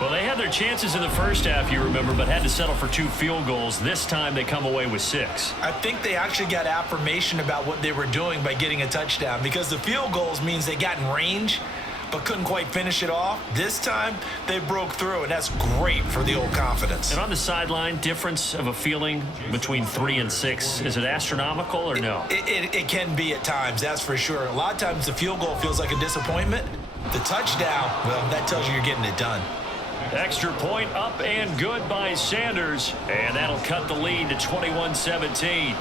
Well, they had their chances in the first half, you remember, but had to settle for 2 field goals. This time they come away with 6. I think they actually got affirmation about what they were doing by getting a touchdown, because the field goals means they got in range but couldn't quite finish it off. This time they broke through, and that's great for the old confidence. And on the sideline, difference of a feeling between 3 and 6, is it astronomical or no? It can be at times, that's for sure. A lot of times the field goal feels like a disappointment. The touchdown, well, that tells you you're getting it done. Extra point up and good by Sanders, and that'll cut the lead to 21-17.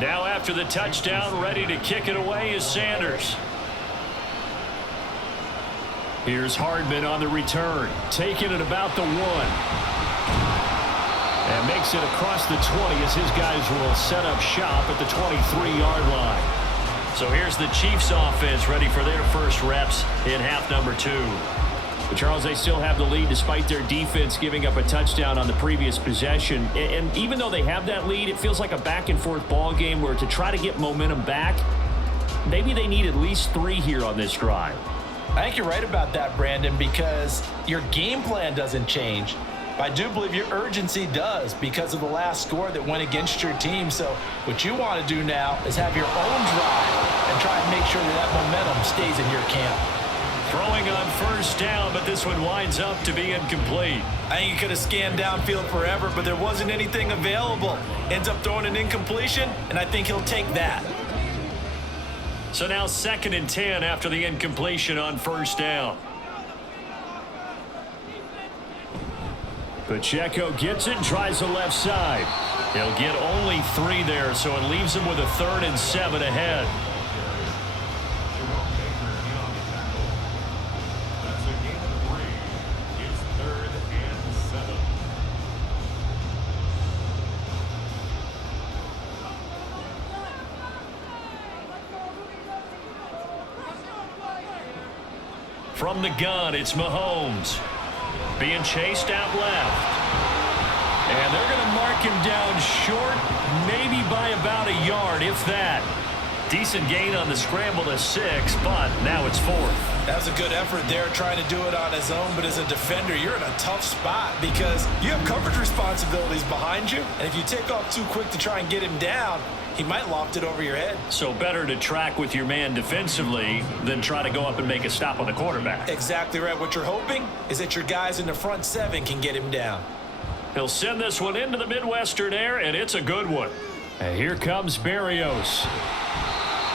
Now after the touchdown, ready to kick it away is Sanders. Here's Hardman on the return, taking it about the 1. And makes it across the 20 as his guys will set up shop at the 23-yard line. So here's the Chiefs offense ready for their first reps in half number 2. But Charles, they still have the lead despite their defense giving up a touchdown on the previous possession. And even though they have that lead, it feels like a back-and-forth ball game where to try to get momentum back, maybe they need at least 3 here on this drive. I think you're right about that, Brandon, because your game plan doesn't change. I do believe your urgency does because of the last score that went against your team. So what you want to do now is have your own drive and try and make sure that momentum stays in your camp. Throwing on first down, but this one winds up to be incomplete. I think he could have scanned downfield forever, but there wasn't anything available. Ends up throwing an incompletion, and I think he'll take that. So now 2nd and 10 after the incompletion on first down. Pacheco gets it and tries the left side. He'll get only 3 there, so it leaves him with a 3rd and 7 ahead. From the gun, it's Mahomes. Being chased out left. And they're going to mark him down short, maybe by about a yard, if that. Decent gain on the scramble to 6, but now it's 4th. That was a good effort there, trying to do it on his own, but as a defender, you're in a tough spot because you have coverage responsibilities behind you, and if you take off too quick to try and get him down, he might loft it over your head. So better to track with your man defensively than try to go up and make a stop on the quarterback. Exactly right. What you're hoping is that your guys in the front 7 can get him down. He'll send this one into the Midwestern air, and it's a good one. And here comes Berrios.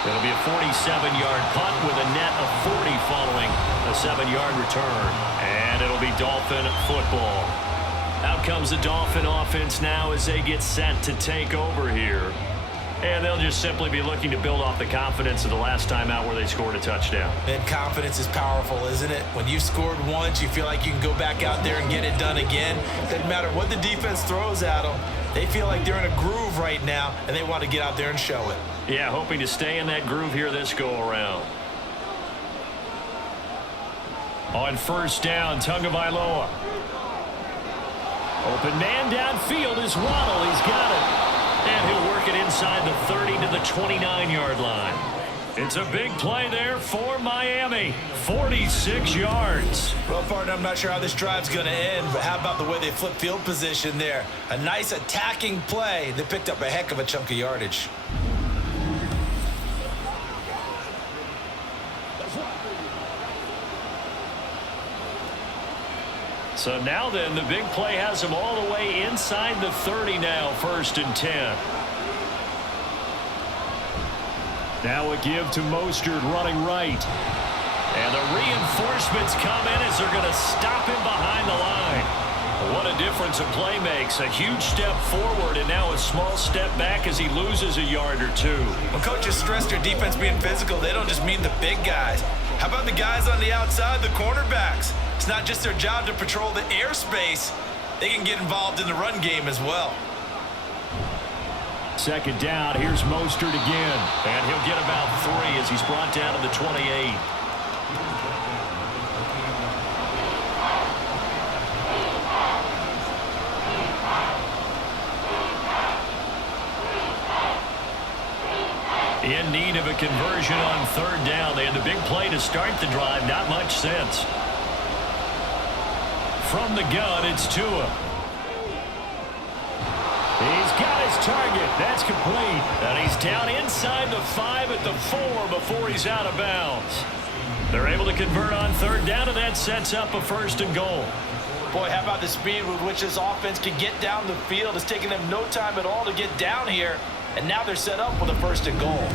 It'll be a 47-yard punt with a net of 40 following a 7-yard return. And it'll be Dolphin football. Out comes the Dolphin offense now as they get set to take over here. And they'll just simply be looking to build off the confidence of the last time out where they scored a touchdown. And confidence is powerful, isn't it? When you've scored once, you feel like you can go back out there and get it done again. Doesn't matter what the defense throws at them. They feel like they're in a groove right now, and they want to get out there and show it. Yeah, hoping to stay in that groove here this go-around. On first down, Tagovailoa. Open man downfield is Waddle. He's got it. And he'll work it inside the 30 to the 29-yard line. It's a big play there for Miami. 46 yards. Well, partner, I'm not sure how this drive's going to end, but how about the way they flip field position there? A nice attacking play. They picked up a heck of a chunk of yardage. So now then, the big play has him all the way inside the 30 now, 1st and 10. Now a give to Mostert running right. And the reinforcements come in as they're going to stop him behind the line. What a difference a play makes. A huge step forward and now a small step back as he loses a yard or two. When coaches stress their defense being physical, they don't just mean the big guys. How about the guys on the outside, the cornerbacks? It's not just their job to patrol the airspace. They can get involved in the run game as well. Second down, here's Mostert again. And he'll get about 3 as he's brought down to the 28. In need of a conversion on third down. They had the big play to start the drive. Not much sense. From the gun, it's Tua. He's got his target. That's complete. And he's down inside the 5 at the 4 before he's out of bounds. They're able to convert on third down, and that sets up a 1st and goal. Boy, how about the speed with which this offense can get down the field? It's taking them no time at all to get down here. And now they're set up with a 1st and goal.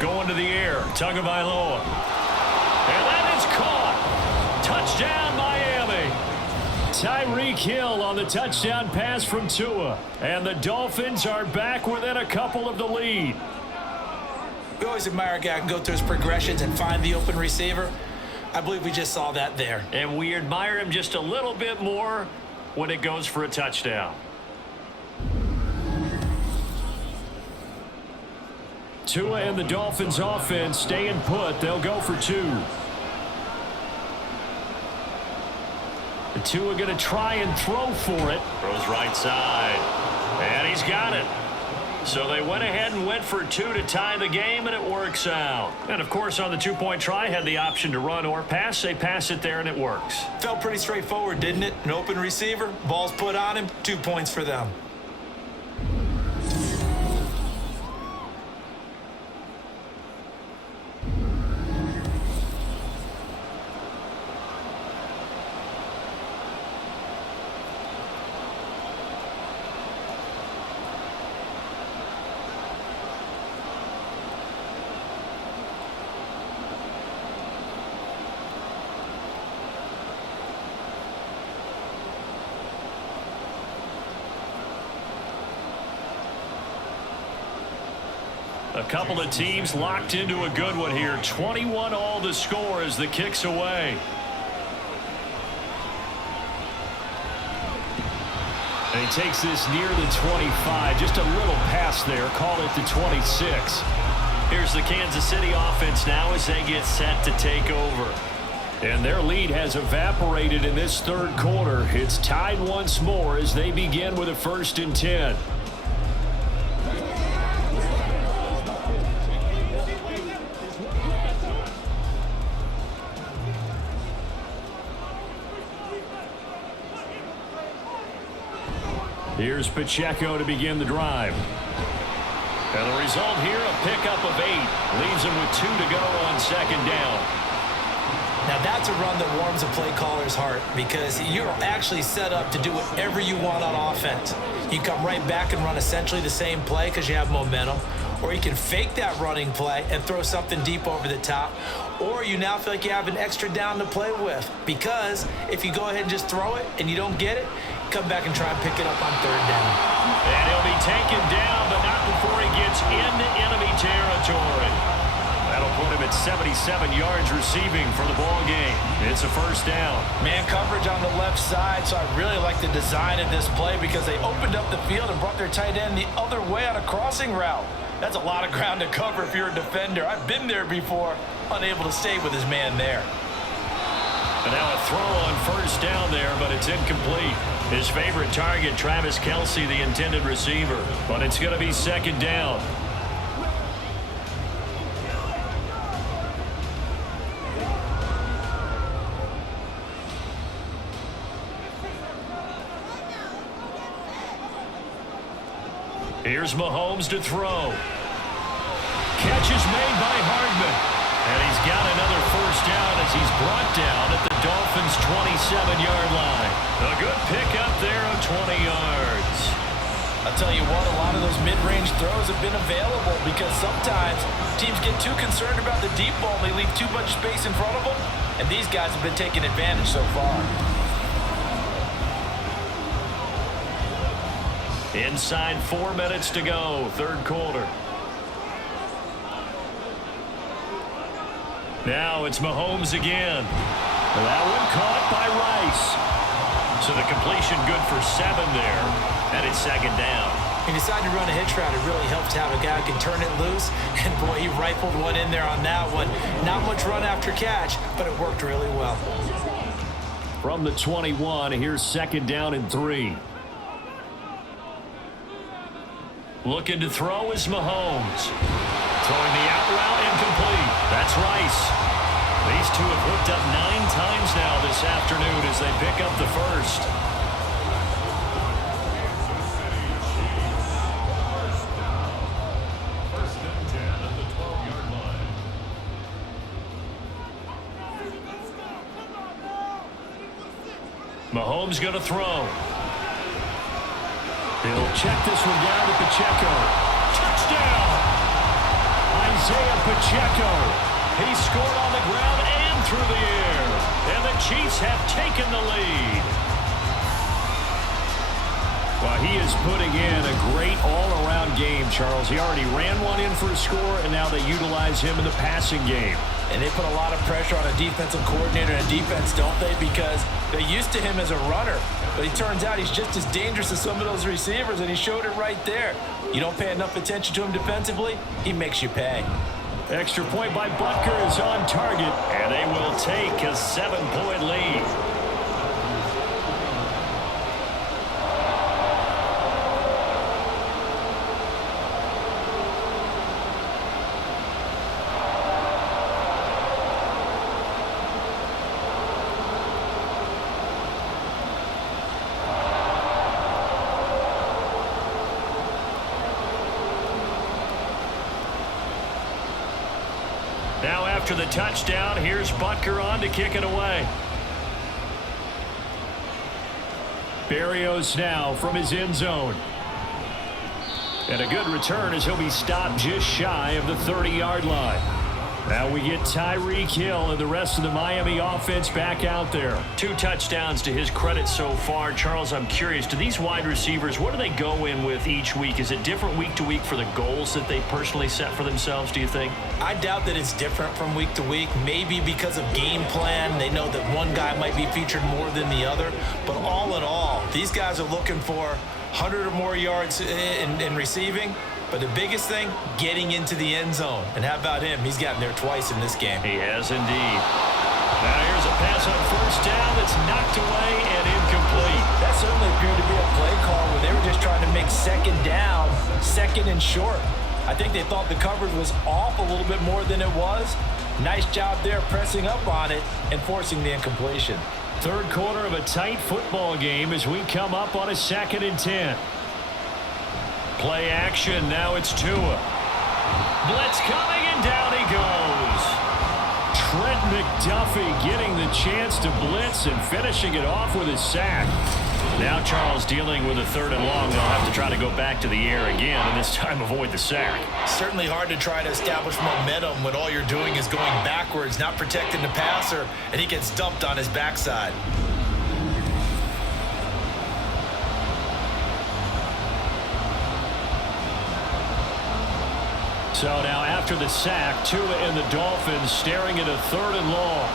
Going to the air, Tagovailoa. And that is caught. Touchdown, Miami. Tyreek Hill on the touchdown pass from Tua. And the Dolphins are back within a couple of the lead. We always admire a guy who can go through his progressions and find the open receiver. I believe we just saw that there. And we admire him just a little bit more when it goes for a touchdown. Tua and the Dolphins offense staying put. They'll go for 2. Tua going to try and throw for it. Throws right side. And he's got it. So they went ahead and went for 2 to tie the game, and it works out. And, of course, on the 2-point try, had the option to run or pass. They pass it there, and it works. Felt pretty straightforward, didn't it? An open receiver, ball's put on him, 2 points for them. A couple of teams locked into a good one here. 21 all the score as the kick's away. And he takes this near the 25. Just a little pass there. Call it the 26. Here's the Kansas City offense now as they get set to take over. And their lead has evaporated in this third quarter. It's tied once more as they begin with a 1st and 10. Here's Pacheco to begin the drive. And the result here, a pickup of 8. Leaves him with 2 to go on 2nd down. Now that's a run that warms a play caller's heart because you're actually set up to do whatever you want on offense. You come right back and run essentially the same play because you have momentum. Or you can fake that running play and throw something deep over the top. Or you now feel like you have an extra down to play with. Because if you go ahead and just throw it and you don't get it, come back and try and pick it up on 3rd down. And he'll be taken down, but not before he gets into enemy territory. That'll put him at 77 yards receiving for the ball game. It's a 1st down. Man coverage on the left side, so I really like the design of this play because they opened up the field and brought their tight end the other way on a crossing route. That's a lot of ground to cover if you're a defender. I've been there before, unable to stay with his man there. And now a throw on 1st down there, but it's incomplete. His favorite target, Travis Kelce, the intended receiver. But it's going to be 2nd down. Here's Mahomes to throw. Catch is made by Hardman. And he's got another 1st down as he's brought down at the Dolphin Mahomes' 27-yard line. A good pickup there of 20 yards. I'll tell you what, a lot of those mid-range throws have been available because sometimes teams get too concerned about the deep ball. They leave too much space in front of them, and these guys have been taking advantage so far. Inside 4 minutes to go, third quarter. Now it's Mahomes again. That one caught by Rice. So the completion good for 7 there. And it's second down. He decided to run a hitch route. It really helps to have a guy who can turn it loose. And boy, he rifled one in there on that one. Not much run after catch, but it worked really well. From the 21, here's second down and 3. Looking to throw is Mahomes. Throwing the out route incomplete. That's Rice. These two have hooked up 9 times now this afternoon as they pick up the first. First and 10 at the 12-yard line. Mahomes going to throw. He'll check this one down to Pacheco. Touchdown! Isaiah Pacheco. He scored on the ground and through the air. And the Chiefs have taken the lead. Well, he is putting in a great all-around game, Charles. He already ran one in for a score, and now they utilize him in the passing game. And they put a lot of pressure on a defensive coordinator and a defense, don't they? Because they're used to him as a runner. But it turns out he's just as dangerous as some of those receivers, and he showed it right there. You don't pay enough attention to him defensively, he makes you pay. Extra point by Butker is on target, and they will take a 7-point lead. Now after the touchdown, here's Butker on to kick it away. Berrios now from his end zone. And a good return as he'll be stopped just shy of the 30-yard line. Now we get Tyreek Hill and the rest of the Miami offense back out there. 2 touchdowns to his credit so far. Charles, I'm curious, do these wide receivers, what do they go in with each week? Is it different week to week for the goals that they personally set for themselves, do you think? I doubt that it's different from week to week. Maybe because of game plan. They know that one guy might be featured more than the other. But all in all, these guys are looking for 100 or more yards in receiving. But the biggest thing, getting into the end zone. And how about him? He's gotten there twice in this game. He has indeed. Now here's a pass on first down that's knocked away and incomplete. That certainly appeared to be a play call where they were just trying to make second down, second and short. I think they thought the coverage was off a little bit more than it was. Nice job there pressing up on it and forcing the incompletion. Third quarter of a tight football game as we come up on a 2nd and 10. Play action, now it's Tua. Blitz coming, and down he goes. Trent McDuffie getting the chance to blitz and finishing it off with his sack. Now Charles dealing with a 3rd and long. They'll have to try to go back to the air again, and this time avoid the sack. Certainly hard to try to establish momentum when all you're doing is going backwards, not protecting the passer, and he gets dumped on his backside. So now after the sack, Tua and the Dolphins staring at a 3rd and long.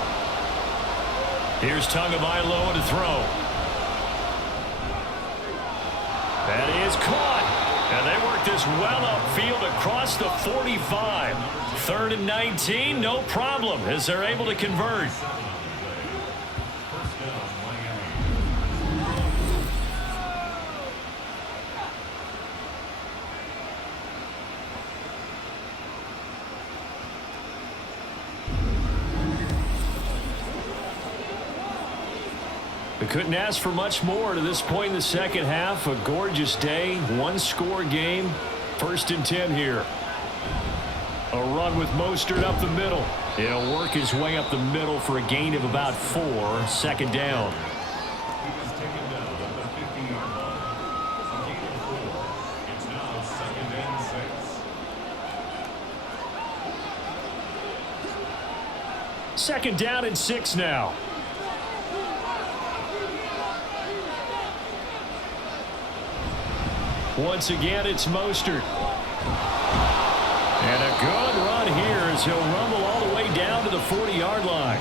Here's Tagovailoa to throw. That is caught. And they work this well upfield across the 45. 3rd and 19, no problem as they're able to convert. First down, Miami. We couldn't ask for much more to this point in the second half. A gorgeous day, 1-score game. 1st and 10 here. A run with Mostert up the middle. He'll work his way up the middle for a gain of about 4. 2nd down. He was taken down at the 50-yard line. A gain of 4. It's now 2nd and 6. 2nd down and 6 now. Once again, it's Mostert. And a good run here as he'll rumble all the way down to the 40-yard line.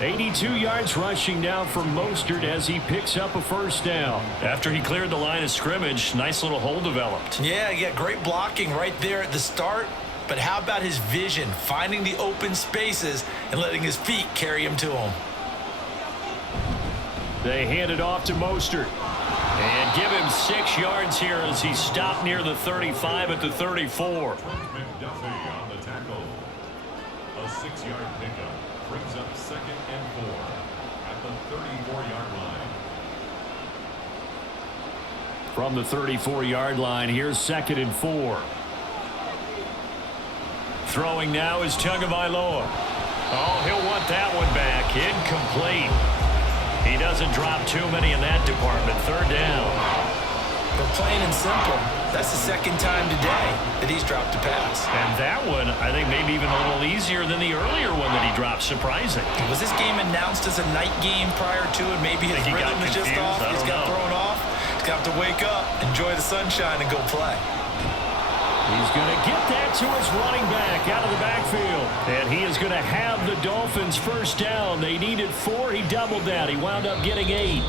82 yards rushing now from Mostert as he picks up a 1st down. After he cleared the line of scrimmage, nice little hole developed. Yeah, great blocking right there at the start. But how about his vision, finding the open spaces and letting his feet carry him to him? They hand it off to Mostert. And give him 6 yards here as he stopped near the 35 at the 34. McDuffie on the tackle. A 6-yard pickup brings up 2nd and 4 at the 34-yard line. From the 34-yard line, here's 2nd and 4. Throwing now is Tagovailoa. Oh, he'll want that one back. Incomplete. He doesn't drop too many in that department. 3rd down. But plain and simple, that's the 2nd time today that he's dropped a pass. And that one, I think, maybe even a little easier than the earlier one that he dropped. Surprising. Was this game announced as a night game prior to it? Maybe his rhythm is just off. He's got thrown off. He's got to wake up, enjoy the sunshine, and go play. He's going to get that to his running back out of the backfield. And he is going to have the Dolphins 1st down. They needed 4. He doubled that. He wound up getting 8.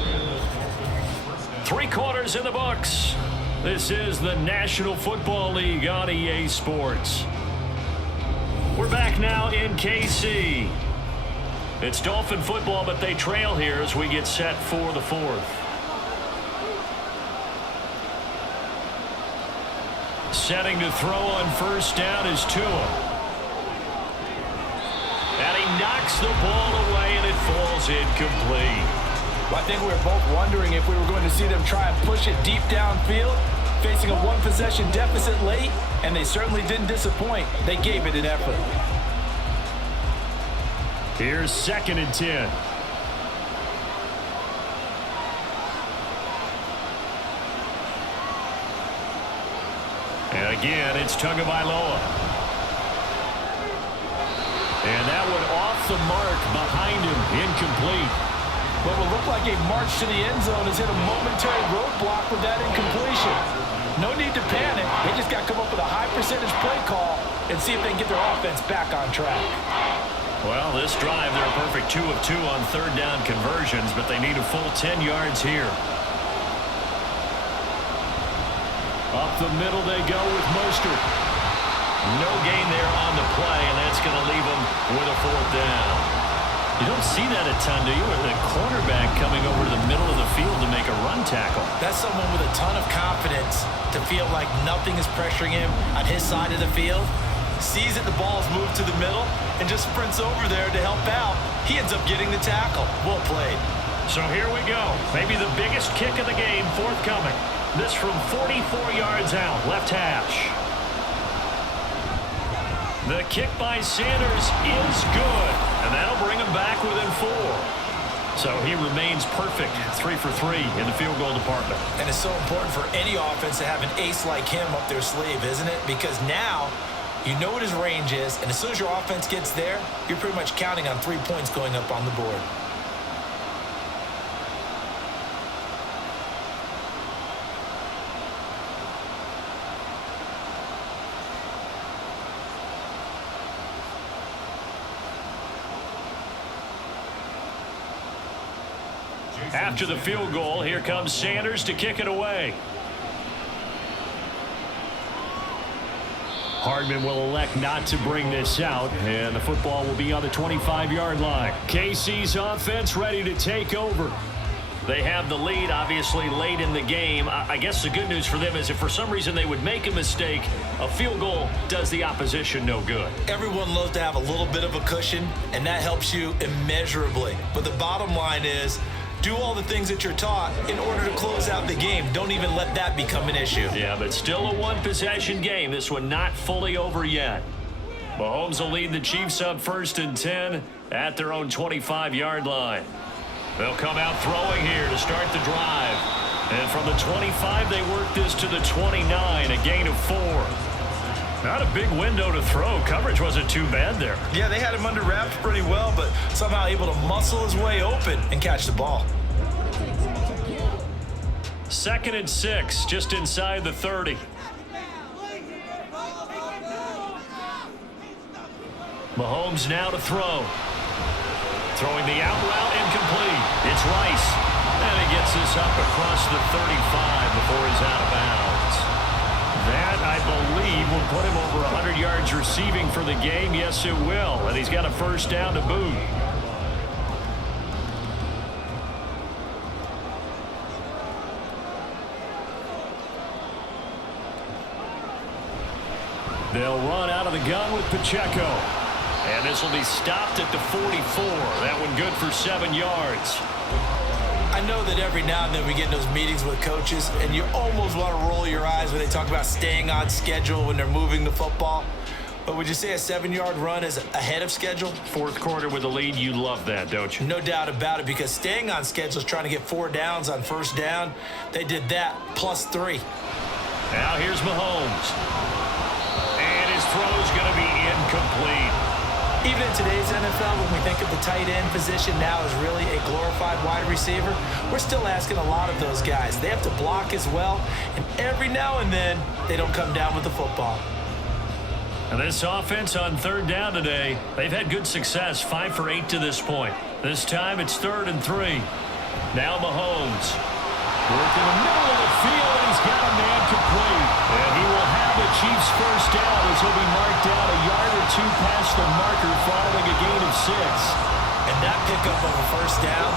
3 quarters in the books. This is the National Football League on EA Sports. We're back now in KC. It's Dolphin football, but they trail here as we get set for the 4th. Setting to throw on 1st down is Tua. And he knocks the ball away, and it falls incomplete. Well, I think we were both wondering if we were going to see them try and push it deep downfield, facing a 1-possession deficit late, and they certainly didn't disappoint. They gave it an effort. Here's 2nd and 10. And again, it's Tagovailoa. And that one off the mark behind him, incomplete. What will look like a march to the end zone has hit a momentary roadblock with that incompletion. No need to panic. They just got to come up with a high percentage play call and see if they can get their offense back on track. Well, this drive, they're a perfect 2 of 2 on 3rd down conversions, but they need a full 10 yards here. Up the middle they go with Mostert. No gain there on the play, and that's going to leave them with a 4th down. You don't see that a ton, do you? With the cornerback coming over to the middle of the field to make a run tackle. That's someone with a ton of confidence to feel like nothing is pressuring him on his side of the field. Sees that the ball's moved to the middle and just sprints over there to help out. He ends up getting the tackle. Well played. So here we go. Maybe the biggest kick of the game forthcoming. This from 44 yards out, left hash. The kick by Sanders is good, and that'll bring him back within 4. So he remains perfect, 3 for 3 in the field goal department. And it's so important for any offense to have an ace like him up their sleeve, isn't it? Because now you know what his range is, and as soon as your offense gets there, you're pretty much counting on 3 points going up on the board. After the field goal, here comes Sanders to kick it away. Hardman will elect not to bring this out, and the football will be on the 25-yard line. KC's offense ready to take over. They have the lead, obviously, late in the game. I guess the good news for them is if for some reason they would make a mistake, a field goal does the opposition no good. Everyone loves to have a little bit of a cushion, and that helps you immeasurably. But the bottom line is, do all the things that you're taught in order to close out the game. Don't even let that become an issue. Yeah, but still a 1-possession game. This one not fully over yet. Mahomes will lead the Chiefs up 1st and 10 at their own 25-yard line. They'll come out throwing here to start the drive. And from the 25, they work this to the 29, a gain of 4. Not a big window to throw. Coverage wasn't too bad there. Yeah, they had him under wraps pretty well, but somehow able to muscle his way open and catch the ball. 2nd and 6, just inside the 30. Mahomes now to throw. Throwing the out route incomplete. It's Rice. And he gets this up across the 35 before he's out of bounds. That, I believe, will put him over 100 yards receiving for the game. Yes, it will. And he's got a 1st down to boot. They'll run out of the gun with Pacheco. And this will be stopped at the 44. That one good for 7 yards. I know that every now and then we get in those meetings with coaches, and you almost want to roll your eyes when they talk about staying on schedule when they're moving the football. But would you say a 7-yard run is ahead of schedule? 4th quarter with a lead, you love that, don't you? No doubt about it, because staying on schedule is trying to get 4 downs on 1st down. They did that plus 3. Now here's Mahomes. And his throw's going to be incomplete. Even in today's NFL, when we think of the tight end position now as really a glorified wide receiver, we're still asking a lot of those guys. They have to block as well, and every now and then, they don't come down with the football. And this offense on 3rd down today, they've had good success, 5 for 8 to this point. This time it's 3rd and 3. Now Mahomes. Working the middle of the field, and he's got a man complete. And he will have the Chiefs' 1st down as he'll be marked down a yard or 2 past the marker following a gain of 6. And that pickup of a 1st down,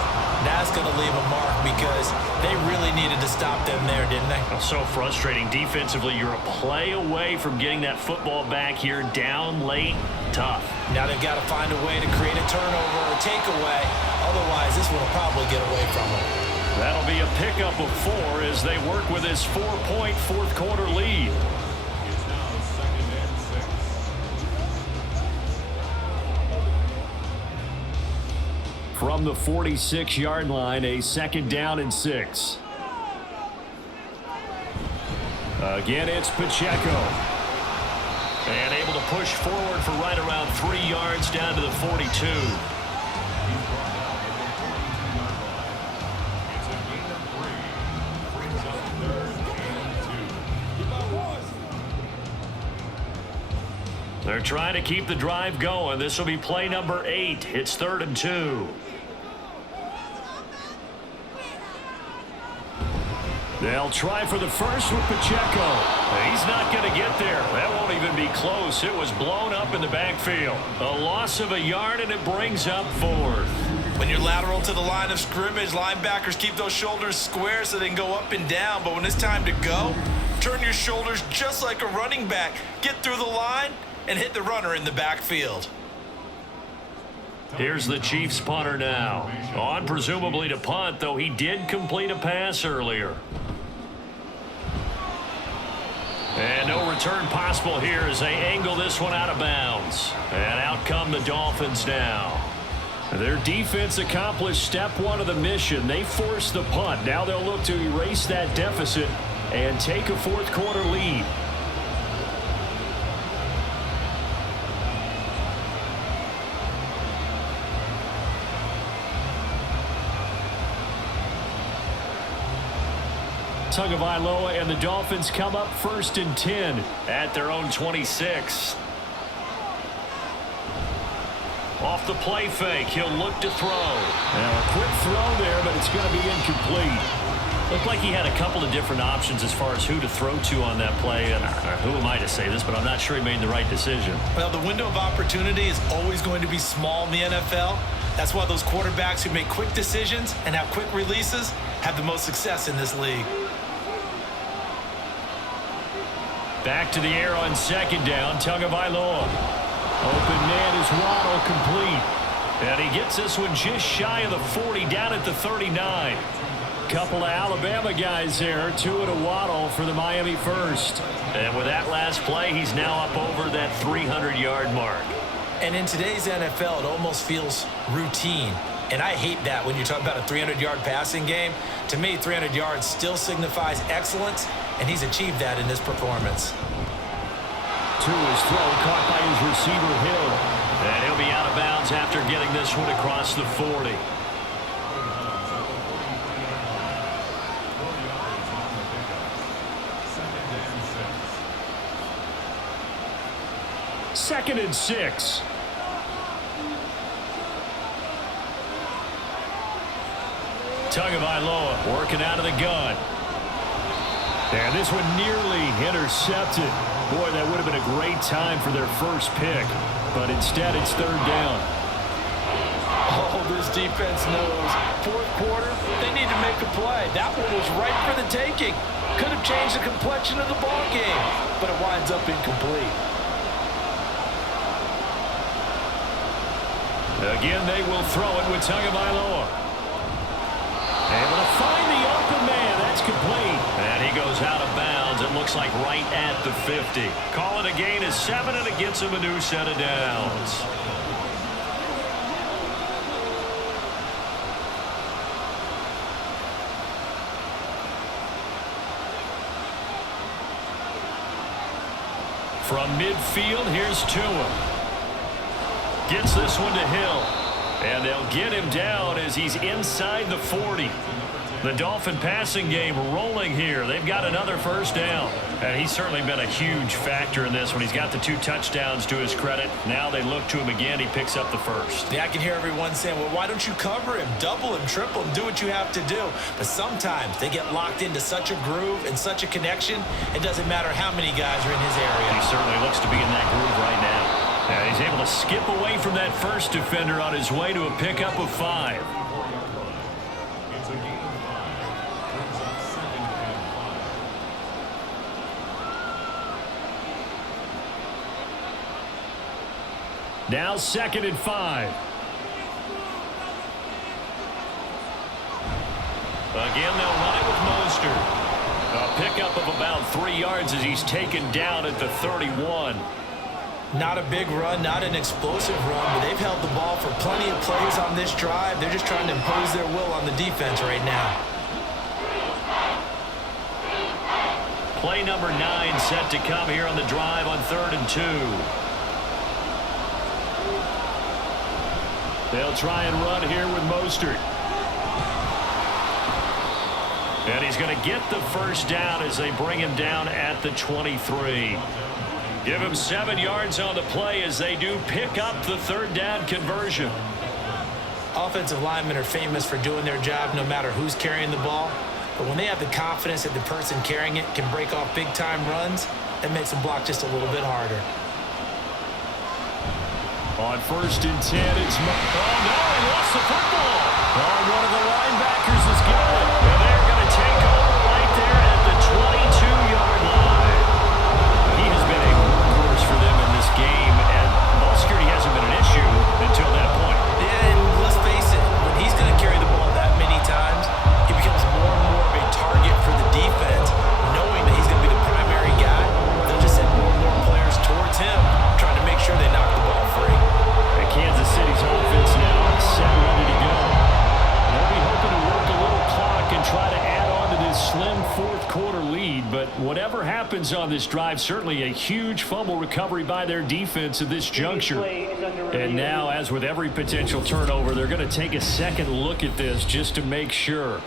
that's going to leave a mark because they really needed to stop them there, didn't they? So frustrating. Defensively, you're a play away from getting that football back here down late. Tough. Now they've got to find a way to create a turnover or takeaway. Otherwise, this one will probably get away from them. That'll be a pickup of 4 as they work with his 4-point 4th quarter lead. It's now 2nd and 6. From the 46-yard line, a 2nd down and 6. Again, it's Pacheco. And able to push forward for right around 3 yards down to the 42. They're trying to keep the drive going. This will be play number 8. It's 3rd and 2. They'll try for the first with Pacheco. He's not going to get there. That won't even be close. It was blown up in the backfield. A loss of a yard, and it brings up 4th. When you're lateral to the line of scrimmage, linebackers keep those shoulders square so they can go up and down. But when it's time to go, turn your shoulders just like a running back. Get through the line and hit the runner in the backfield. Here's the Chiefs punter now. On presumably to punt, though he did complete a pass earlier. And no return possible here as they angle this one out of bounds. And out come the Dolphins now. Their defense accomplished step 1 of the mission. They forced the punt. Now they'll look to erase that deficit and take a 4th quarter lead. Tagovailoa and the Dolphins come up 1st and 10 at their own 26. Off the play fake, he'll look to throw. Now a quick throw there, but it's going to be incomplete. Looked like he had a couple of different options as far as who to throw to on that play. And who am I to say this, but I'm not sure he made the right decision. Well, the window of opportunity is always going to be small in the NFL. That's why those quarterbacks who make quick decisions and have quick releases have the most success in this league. Back to the air on 2nd down, Tagovailoa. Open man is Waddle, complete. And he gets this one just shy of the 40, down at the 39. couple of Alabama guys there. Tua to Waddle for the Miami first. And with that last play, he's now up over that 300-yard mark. And in today's NFL, it almost feels routine. And I hate that when you talk about a 300-yard passing game. To me, 300 yards still signifies excellence, and he's achieved that in this performance. Tua's throw caught by his receiver, Hill. And he'll be out of bounds after getting this one across the 40. Second and 6. Tagovailoa working out of the gun. And this one nearly intercepted. Boy, that would have been a great time for their first pick. But instead, it's third down. Oh, this defense knows. Fourth quarter, they need to make a play. That one was right for the taking. Could have changed the complexion of the ball game, but it winds up incomplete. Again, they will throw it with Tagovailoa. Able to find the open man. That's complete. And he goes out of bounds. It looks like right at the 50. Call it a gain of 7, and it gets him a new set of downs. From midfield, here's Tua. Gets this one to Hill. And they'll get him down as he's inside the 40. The Dolphin passing game rolling here. They've got another first down. And he's certainly been a huge factor in this one. He's got the 2 touchdowns to his credit. Now they look to him again. He picks up the first. Yeah, I can hear everyone saying, well, why don't you cover him, double him, triple him, do what you have to do. But sometimes they get locked into such a groove and such a connection, it doesn't matter how many guys are in his area. He certainly looks to be in that groove right now. And he's able to skip away from that first defender on his way to a pickup of 5. It's a gain of 5. Brings up second and 5. Now second and 5. Again, they'll run it with Mostert. A pickup of about 3 yards as he's taken down at the 31. Not a big run, not an explosive run, but they've held the ball for plenty of plays on this drive. They're just trying to impose their will on the defense right now. Play number 9 set to come here on the drive on 3rd and 2. They'll try and run here with Mostert. And he's going to get the first down as they bring him down at the 23. Give him 7 yards on the play as they do pick up the third down conversion. Offensive linemen are famous for doing their job no matter who's carrying the ball. But when they have the confidence that the person carrying it can break off big-time runs, that makes them block just a little bit harder. On 1st and 10, it's... Oh, no, he lost the football. Oh, one of the linebackers has got it. And they're going to take over right there at the 22-yard line. He has been a workhorse for them in this game, and ball security hasn't been an issue until that point. Yeah, and let's face it, when he's going to carry the ball that many times, he becomes more and more of a target for the defense, knowing that he's going to be the primary guy. They'll just send more and more players towards him, trying to make sure they knock the ball free. And Kansas City's offense now set, ready to go. They'll be hoping to work a little clock and try to add on to this slim fourth-quarter lead, but whatever happens on this drive, certainly a huge fumble recovery by their defense at this juncture. And now, as with every potential turnover, they're going to take a second look at this just to make sure.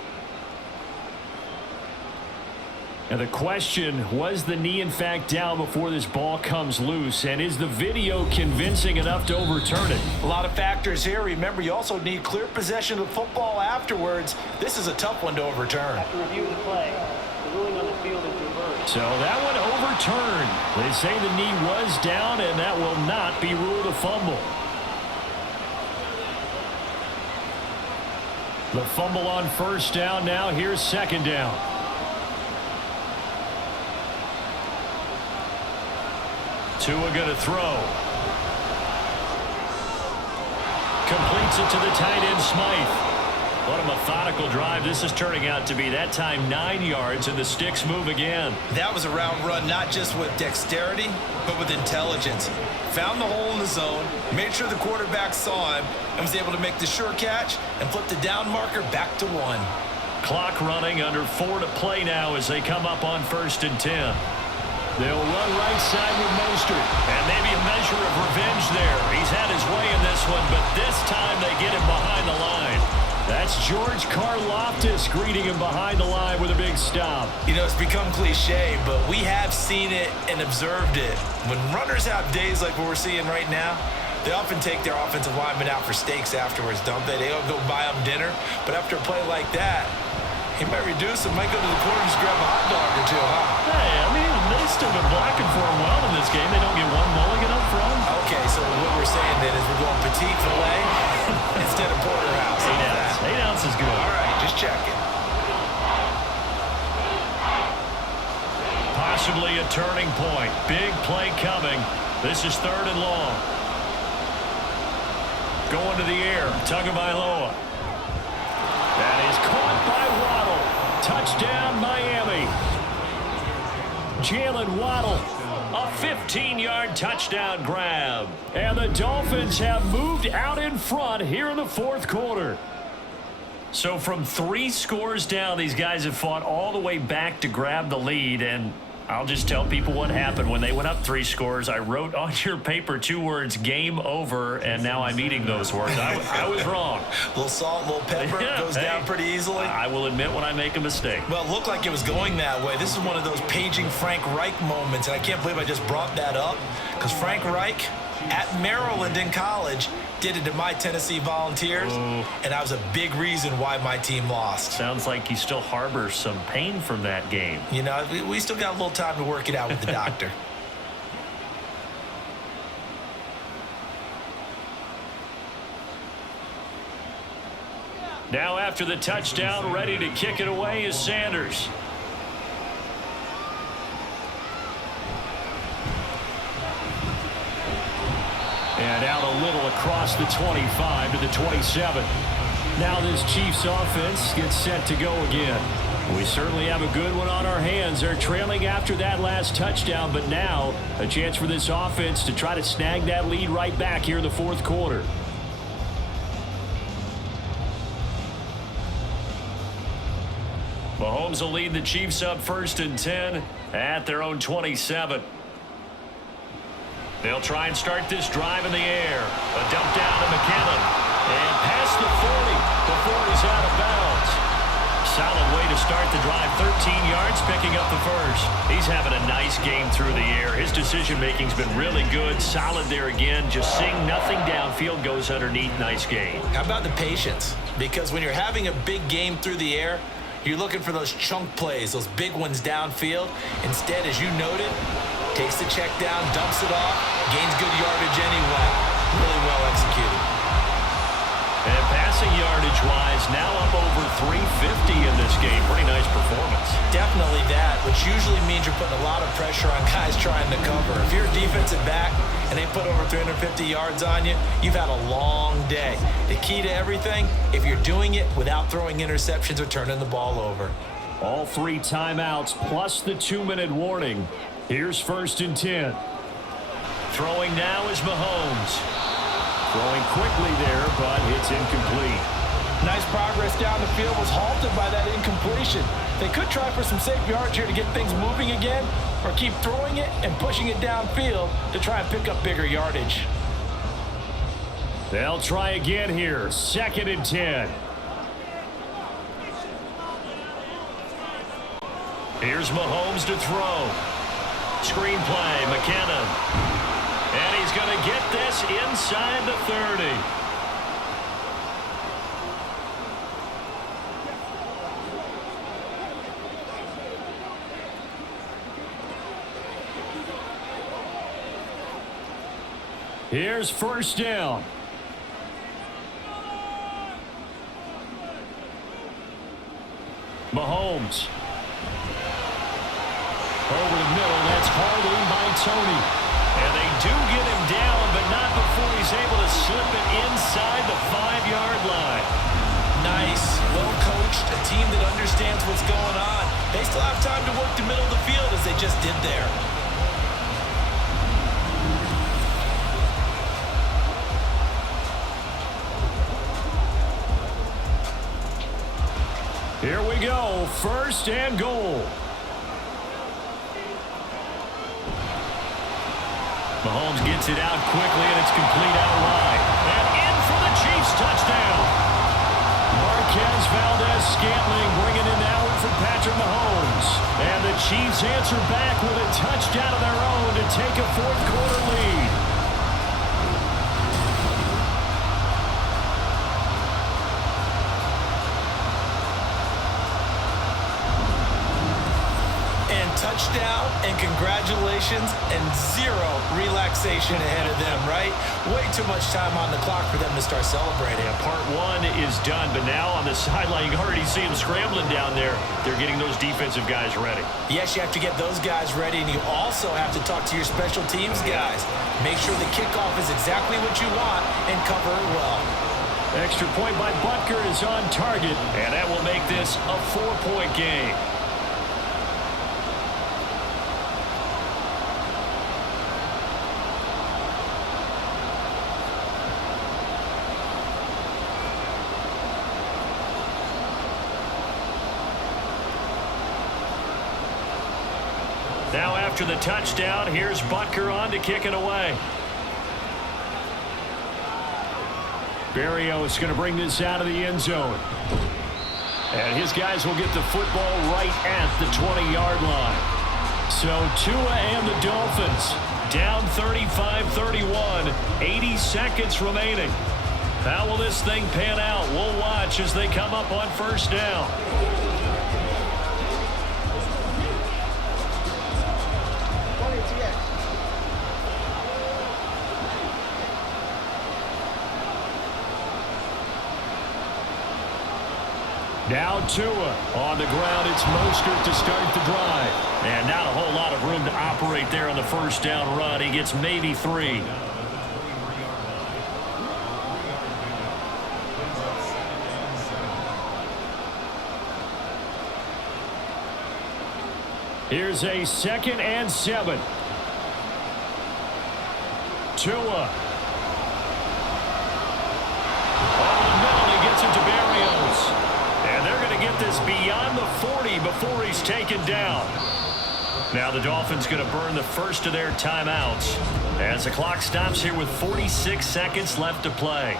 And the question, was the knee in fact down before this ball comes loose? And is the video convincing enough to overturn it? A lot of factors here. Remember, you also need clear possession of the football afterwards. This is a tough one to overturn. After review of the play, the ruling on the field is reversed. So that one overturned. They say the knee was down, and that will not be ruled a fumble. The fumble on 1st down. Now here's 2nd down. Tua going to throw. Completes it to the tight end, Smythe. What a methodical drive this is turning out to be. That time 9 yards, and the sticks move again. That was a route run not just with dexterity, but with intelligence. Found the hole in the zone, made sure the quarterback saw him, and was able to make the sure catch and flip the down marker back to 1. Clock running, under 4 to play now as they come up on 1st and 10. They'll run right side with Mostert. And maybe a measure of revenge there. He's had his way in this one, but this time they get him behind the line. That's George Karlaftis greeting him behind the line with a big stop. You know, it's become cliche, but we have seen it and observed it. When runners have days like what we're seeing right now, they often take their offensive linemen out for steaks afterwards, don't they? They all go buy them dinner. But after a play like that, he might reduce them, might go to the corner and just grab a hot dog or two, huh? Hey, I mean, they've still been blocking for him well in this game. They don't get one mulligan up front. Okay, so what we're saying then is we're going petite filet instead of porterhouse. 8 ounce. 8 ounce is good. All right, just checking. Possibly a turning point. Big play coming. This is 3rd and long. Going to the air. Tagovailoa. That is caught by Waddle. Touchdown, Miami. Jalen Waddle. A 15-yard touchdown grab. And the Dolphins have moved out in front here in the 4th quarter. So from 3 scores down, these guys have fought all the way back to grab the lead. And I'll just tell people what happened when they went up 3 scores. I wrote on your paper 2 words, game over, and now I'm eating those words. I was wrong. A little salt, a little pepper, goes down pretty easily. I will admit when I make a mistake. Well, it looked like it was going that way. This is one of those paging Frank Reich moments, and I can't believe I just brought that up, because Frank Reich at Maryland in college did it to my Tennessee Volunteers, and that was a big reason why my team lost. Sounds like you still harbor some pain from that game. You know, we still got a little time to work it out with the doctor. Now after the touchdown, ready to kick it away is Sanders. And out a little across the 25 to the 27. Now this Chiefs offense gets set to go again. We certainly have a good one on our hands. They're trailing after that last touchdown, but now a chance for this offense to try to snag that lead right back here in the 4th quarter. Mahomes will lead the Chiefs up 1st and 10 at their own 27. They'll try and start this drive in the air. A dump down to McKinnon. And past the 40 before he's out of bounds. Solid way to start the drive. 13 yards, picking up the first. He's having a nice game through the air. His decision-making's been really good. Solid there again. Just seeing nothing downfield, goes underneath. Nice game. How about the patience? Because when you're having a big game through the air, you're looking for those chunk plays, those big ones downfield. Instead, as you noted, takes the check down, dumps it off, gains good yardage anyway. Really well executed. And passing yardage-wise, now up over 350 in this game. Pretty nice performance. Definitely that, which usually means you're putting a lot of pressure on guys trying to cover. If you're a defensive back and they put over 350 yards on you, you've had a long day. The key to everything, if you're doing it without throwing interceptions or turning the ball over. All 3 timeouts plus the 2-minute warning. Here's 1st and 10. Throwing now is Mahomes. Throwing quickly there, but it's incomplete. Nice progress down the field, was halted by that incompletion. They could try for some safe yards here to get things moving again, or keep throwing it and pushing it downfield to try and pick up bigger yardage. They'll try again here. 2nd and 10. Here's Mahomes to throw. Screen play, McKinnon. And he's going to get this inside the 30. Here's 1st down. Mahomes. Over the middle, that's hauled in by Tony. And they do get him down, but not before he's able to slip it inside the 5-yard line. Nice just did there. Here we go, 1st and goal. Mahomes gets it out quickly, and it's complete out wide. And in for the Chiefs touchdown. Marquez Valdez-Scantling bringing in that one for Patrick Mahomes. And the Chiefs answer back with a touchdown of their own to take a 4th-quarter lead. Touchdown and congratulations and 0 relaxation ahead of them, right? Way too much time on the clock for them to start celebrating. Yeah, part 1 is done, but now on the sideline, you can already see them scrambling down there. They're getting those defensive guys ready. Yes, you have to get those guys ready, and you also have to talk to your special teams guys. Make sure the kickoff is exactly what you want and cover it well. Extra point by Butker is on target, and that will make this a 4-point game. Now after the touchdown, here's Butker on to kick it away. Barrios is going to bring this out of the end zone. And his guys will get the football right at the 20-yard line. So Tua and the Dolphins down 35-31, 80 seconds remaining. How will this thing pan out? We'll watch as they come up on 1st down. Now Tua on the ground. It's Mostert to start the drive. And not a whole lot of room to operate there on the 1st down run. He gets maybe 3. Here's a 2nd and 7. Tua. Over the middle, he gets it to Barrios. And they're going to get this beyond the 40 before he's taken down. Now the Dolphins going to burn the first of their timeouts as the clock stops here with 46 seconds left to play.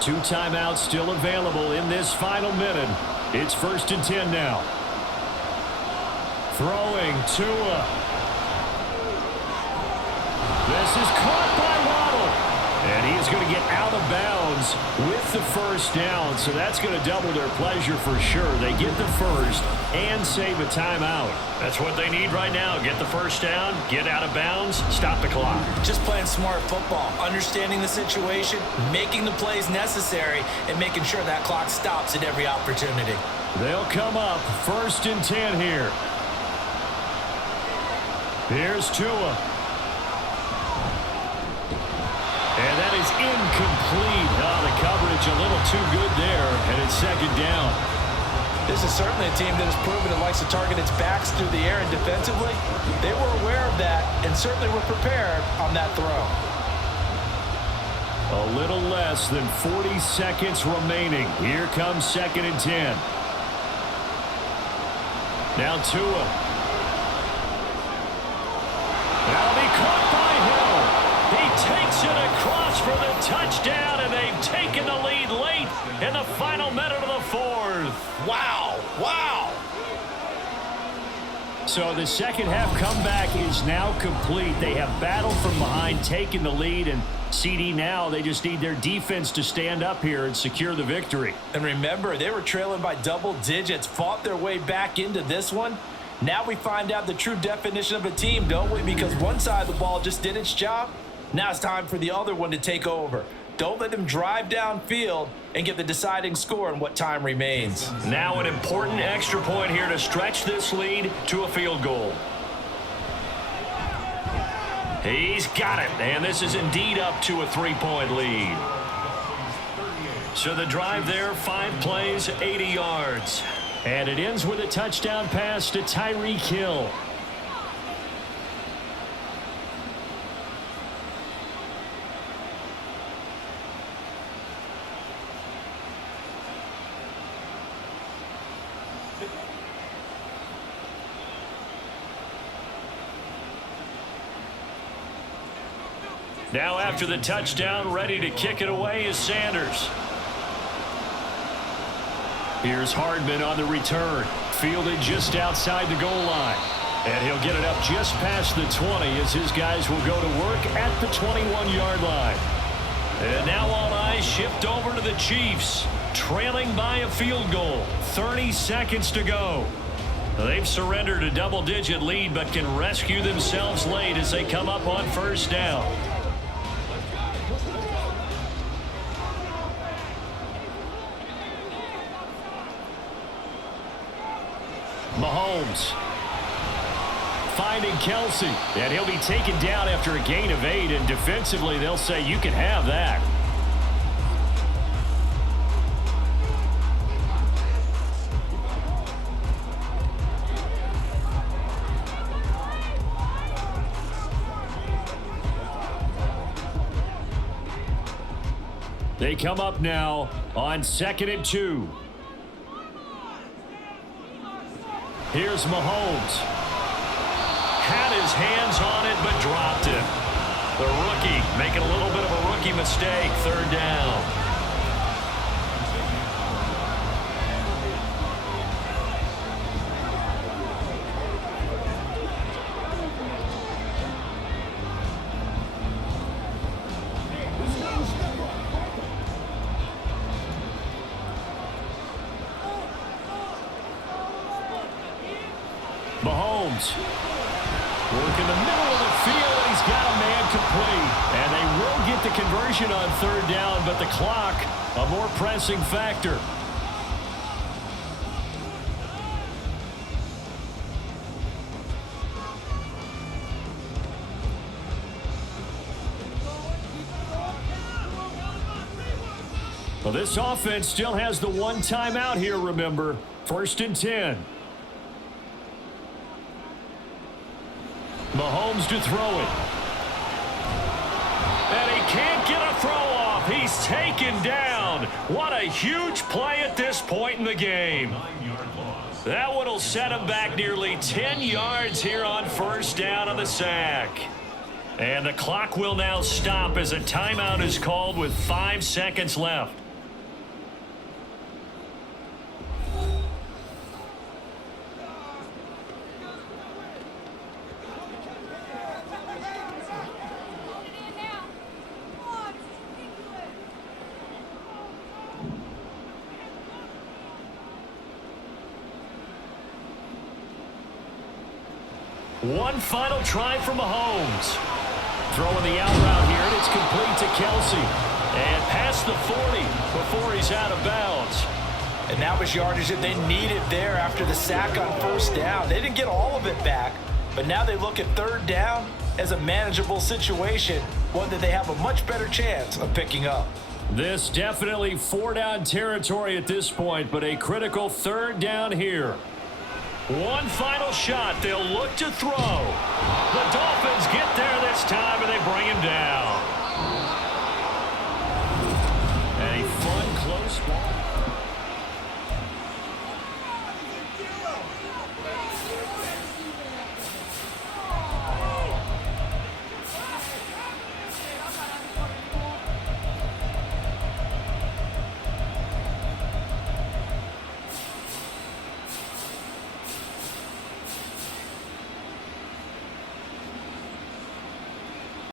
Two timeouts still available in this final minute. It's 1st and 10 now. Throwing Tua. This is caught by Waddle. And he is going to get out of bounds with the 1st down. So that's going to double their pleasure for sure. They get the 1st and save a timeout. That's what they need right now. Get the 1st down, get out of bounds, stop the clock. Just playing smart football, understanding the situation, making the plays necessary, and making sure that clock stops at every opportunity. They'll come up 1st and 10 here. Here's Tua. And that is incomplete. Oh, the coverage a little too good there, and it's 2nd down. This is certainly a team that has proven it likes to target its backs through the air, and defensively, they were aware of that and certainly were prepared on that throw. A little less than 40 seconds remaining. Here comes 2nd and 10. Now Tua. That'll be caught by Hill. He takes it across for the touchdown, and they've taken the lead late in the final minute of the 4th. Wow, wow. So the second half comeback is now complete. They have battled from behind, taken the lead, and CD now, they just need their defense to stand up here and secure the victory. And remember, they were trailing by double digits, fought their way back into this one. Now we find out the true definition of a team, don't we? Because one side of the ball just did its job. Now it's time for the other one to take over. Don't let them drive downfield and get the deciding score in what time remains. Now an important extra point here to stretch this lead to a field goal. He's got it, and this is indeed up to a 3-point lead. So the drive there, 5 plays, 80 yards. And it ends with a touchdown pass to Tyreek Hill. Now after the touchdown, ready to kick it away is Sanders. Here's Hardman on the return. Fielded just outside the goal line. And he'll get it up just past the 20 as his guys will go to work at the 21-yard line. And now all eyes shift over to the Chiefs, trailing by a field goal. 30 seconds to go. They've surrendered a double-digit lead but can rescue themselves late as they come up on first down. Mahomes finding Kelsey, and he'll be taken down after a gain of 8, and defensively they'll say you can have that. They come up now on 2nd and 2. Here's Mahomes. Had his hands on it, but dropped it. The rookie making a little bit of a rookie mistake. 3rd down. Mahomes working the middle of the field, and he's got a man complete. And they will get the conversion on 3rd down, but the clock a more pressing factor. Well, this offense still has the one timeout here, remember. 1st and 10. Mahomes to throw it. And he can't get a throw off. He's taken down. What a huge play at this point in the game. That one will set him back nearly 10 yards here on 1st down on the sack. And the clock will now stop as a timeout is called with 5 seconds left. One final try for Mahomes. Throwing the out route here, and it's complete to Kelsey. And past the 40 before he's out of bounds. And that was yardage that they needed there after the sack on 1st down. They didn't get all of it back, but now they look at 3rd down as a manageable situation, one that they have a much better chance of picking up. This definitely 4-down territory at this point, but a critical 3rd down here. One final shot. They'll look to throw. The Dolphins get there this time, and they bring him down.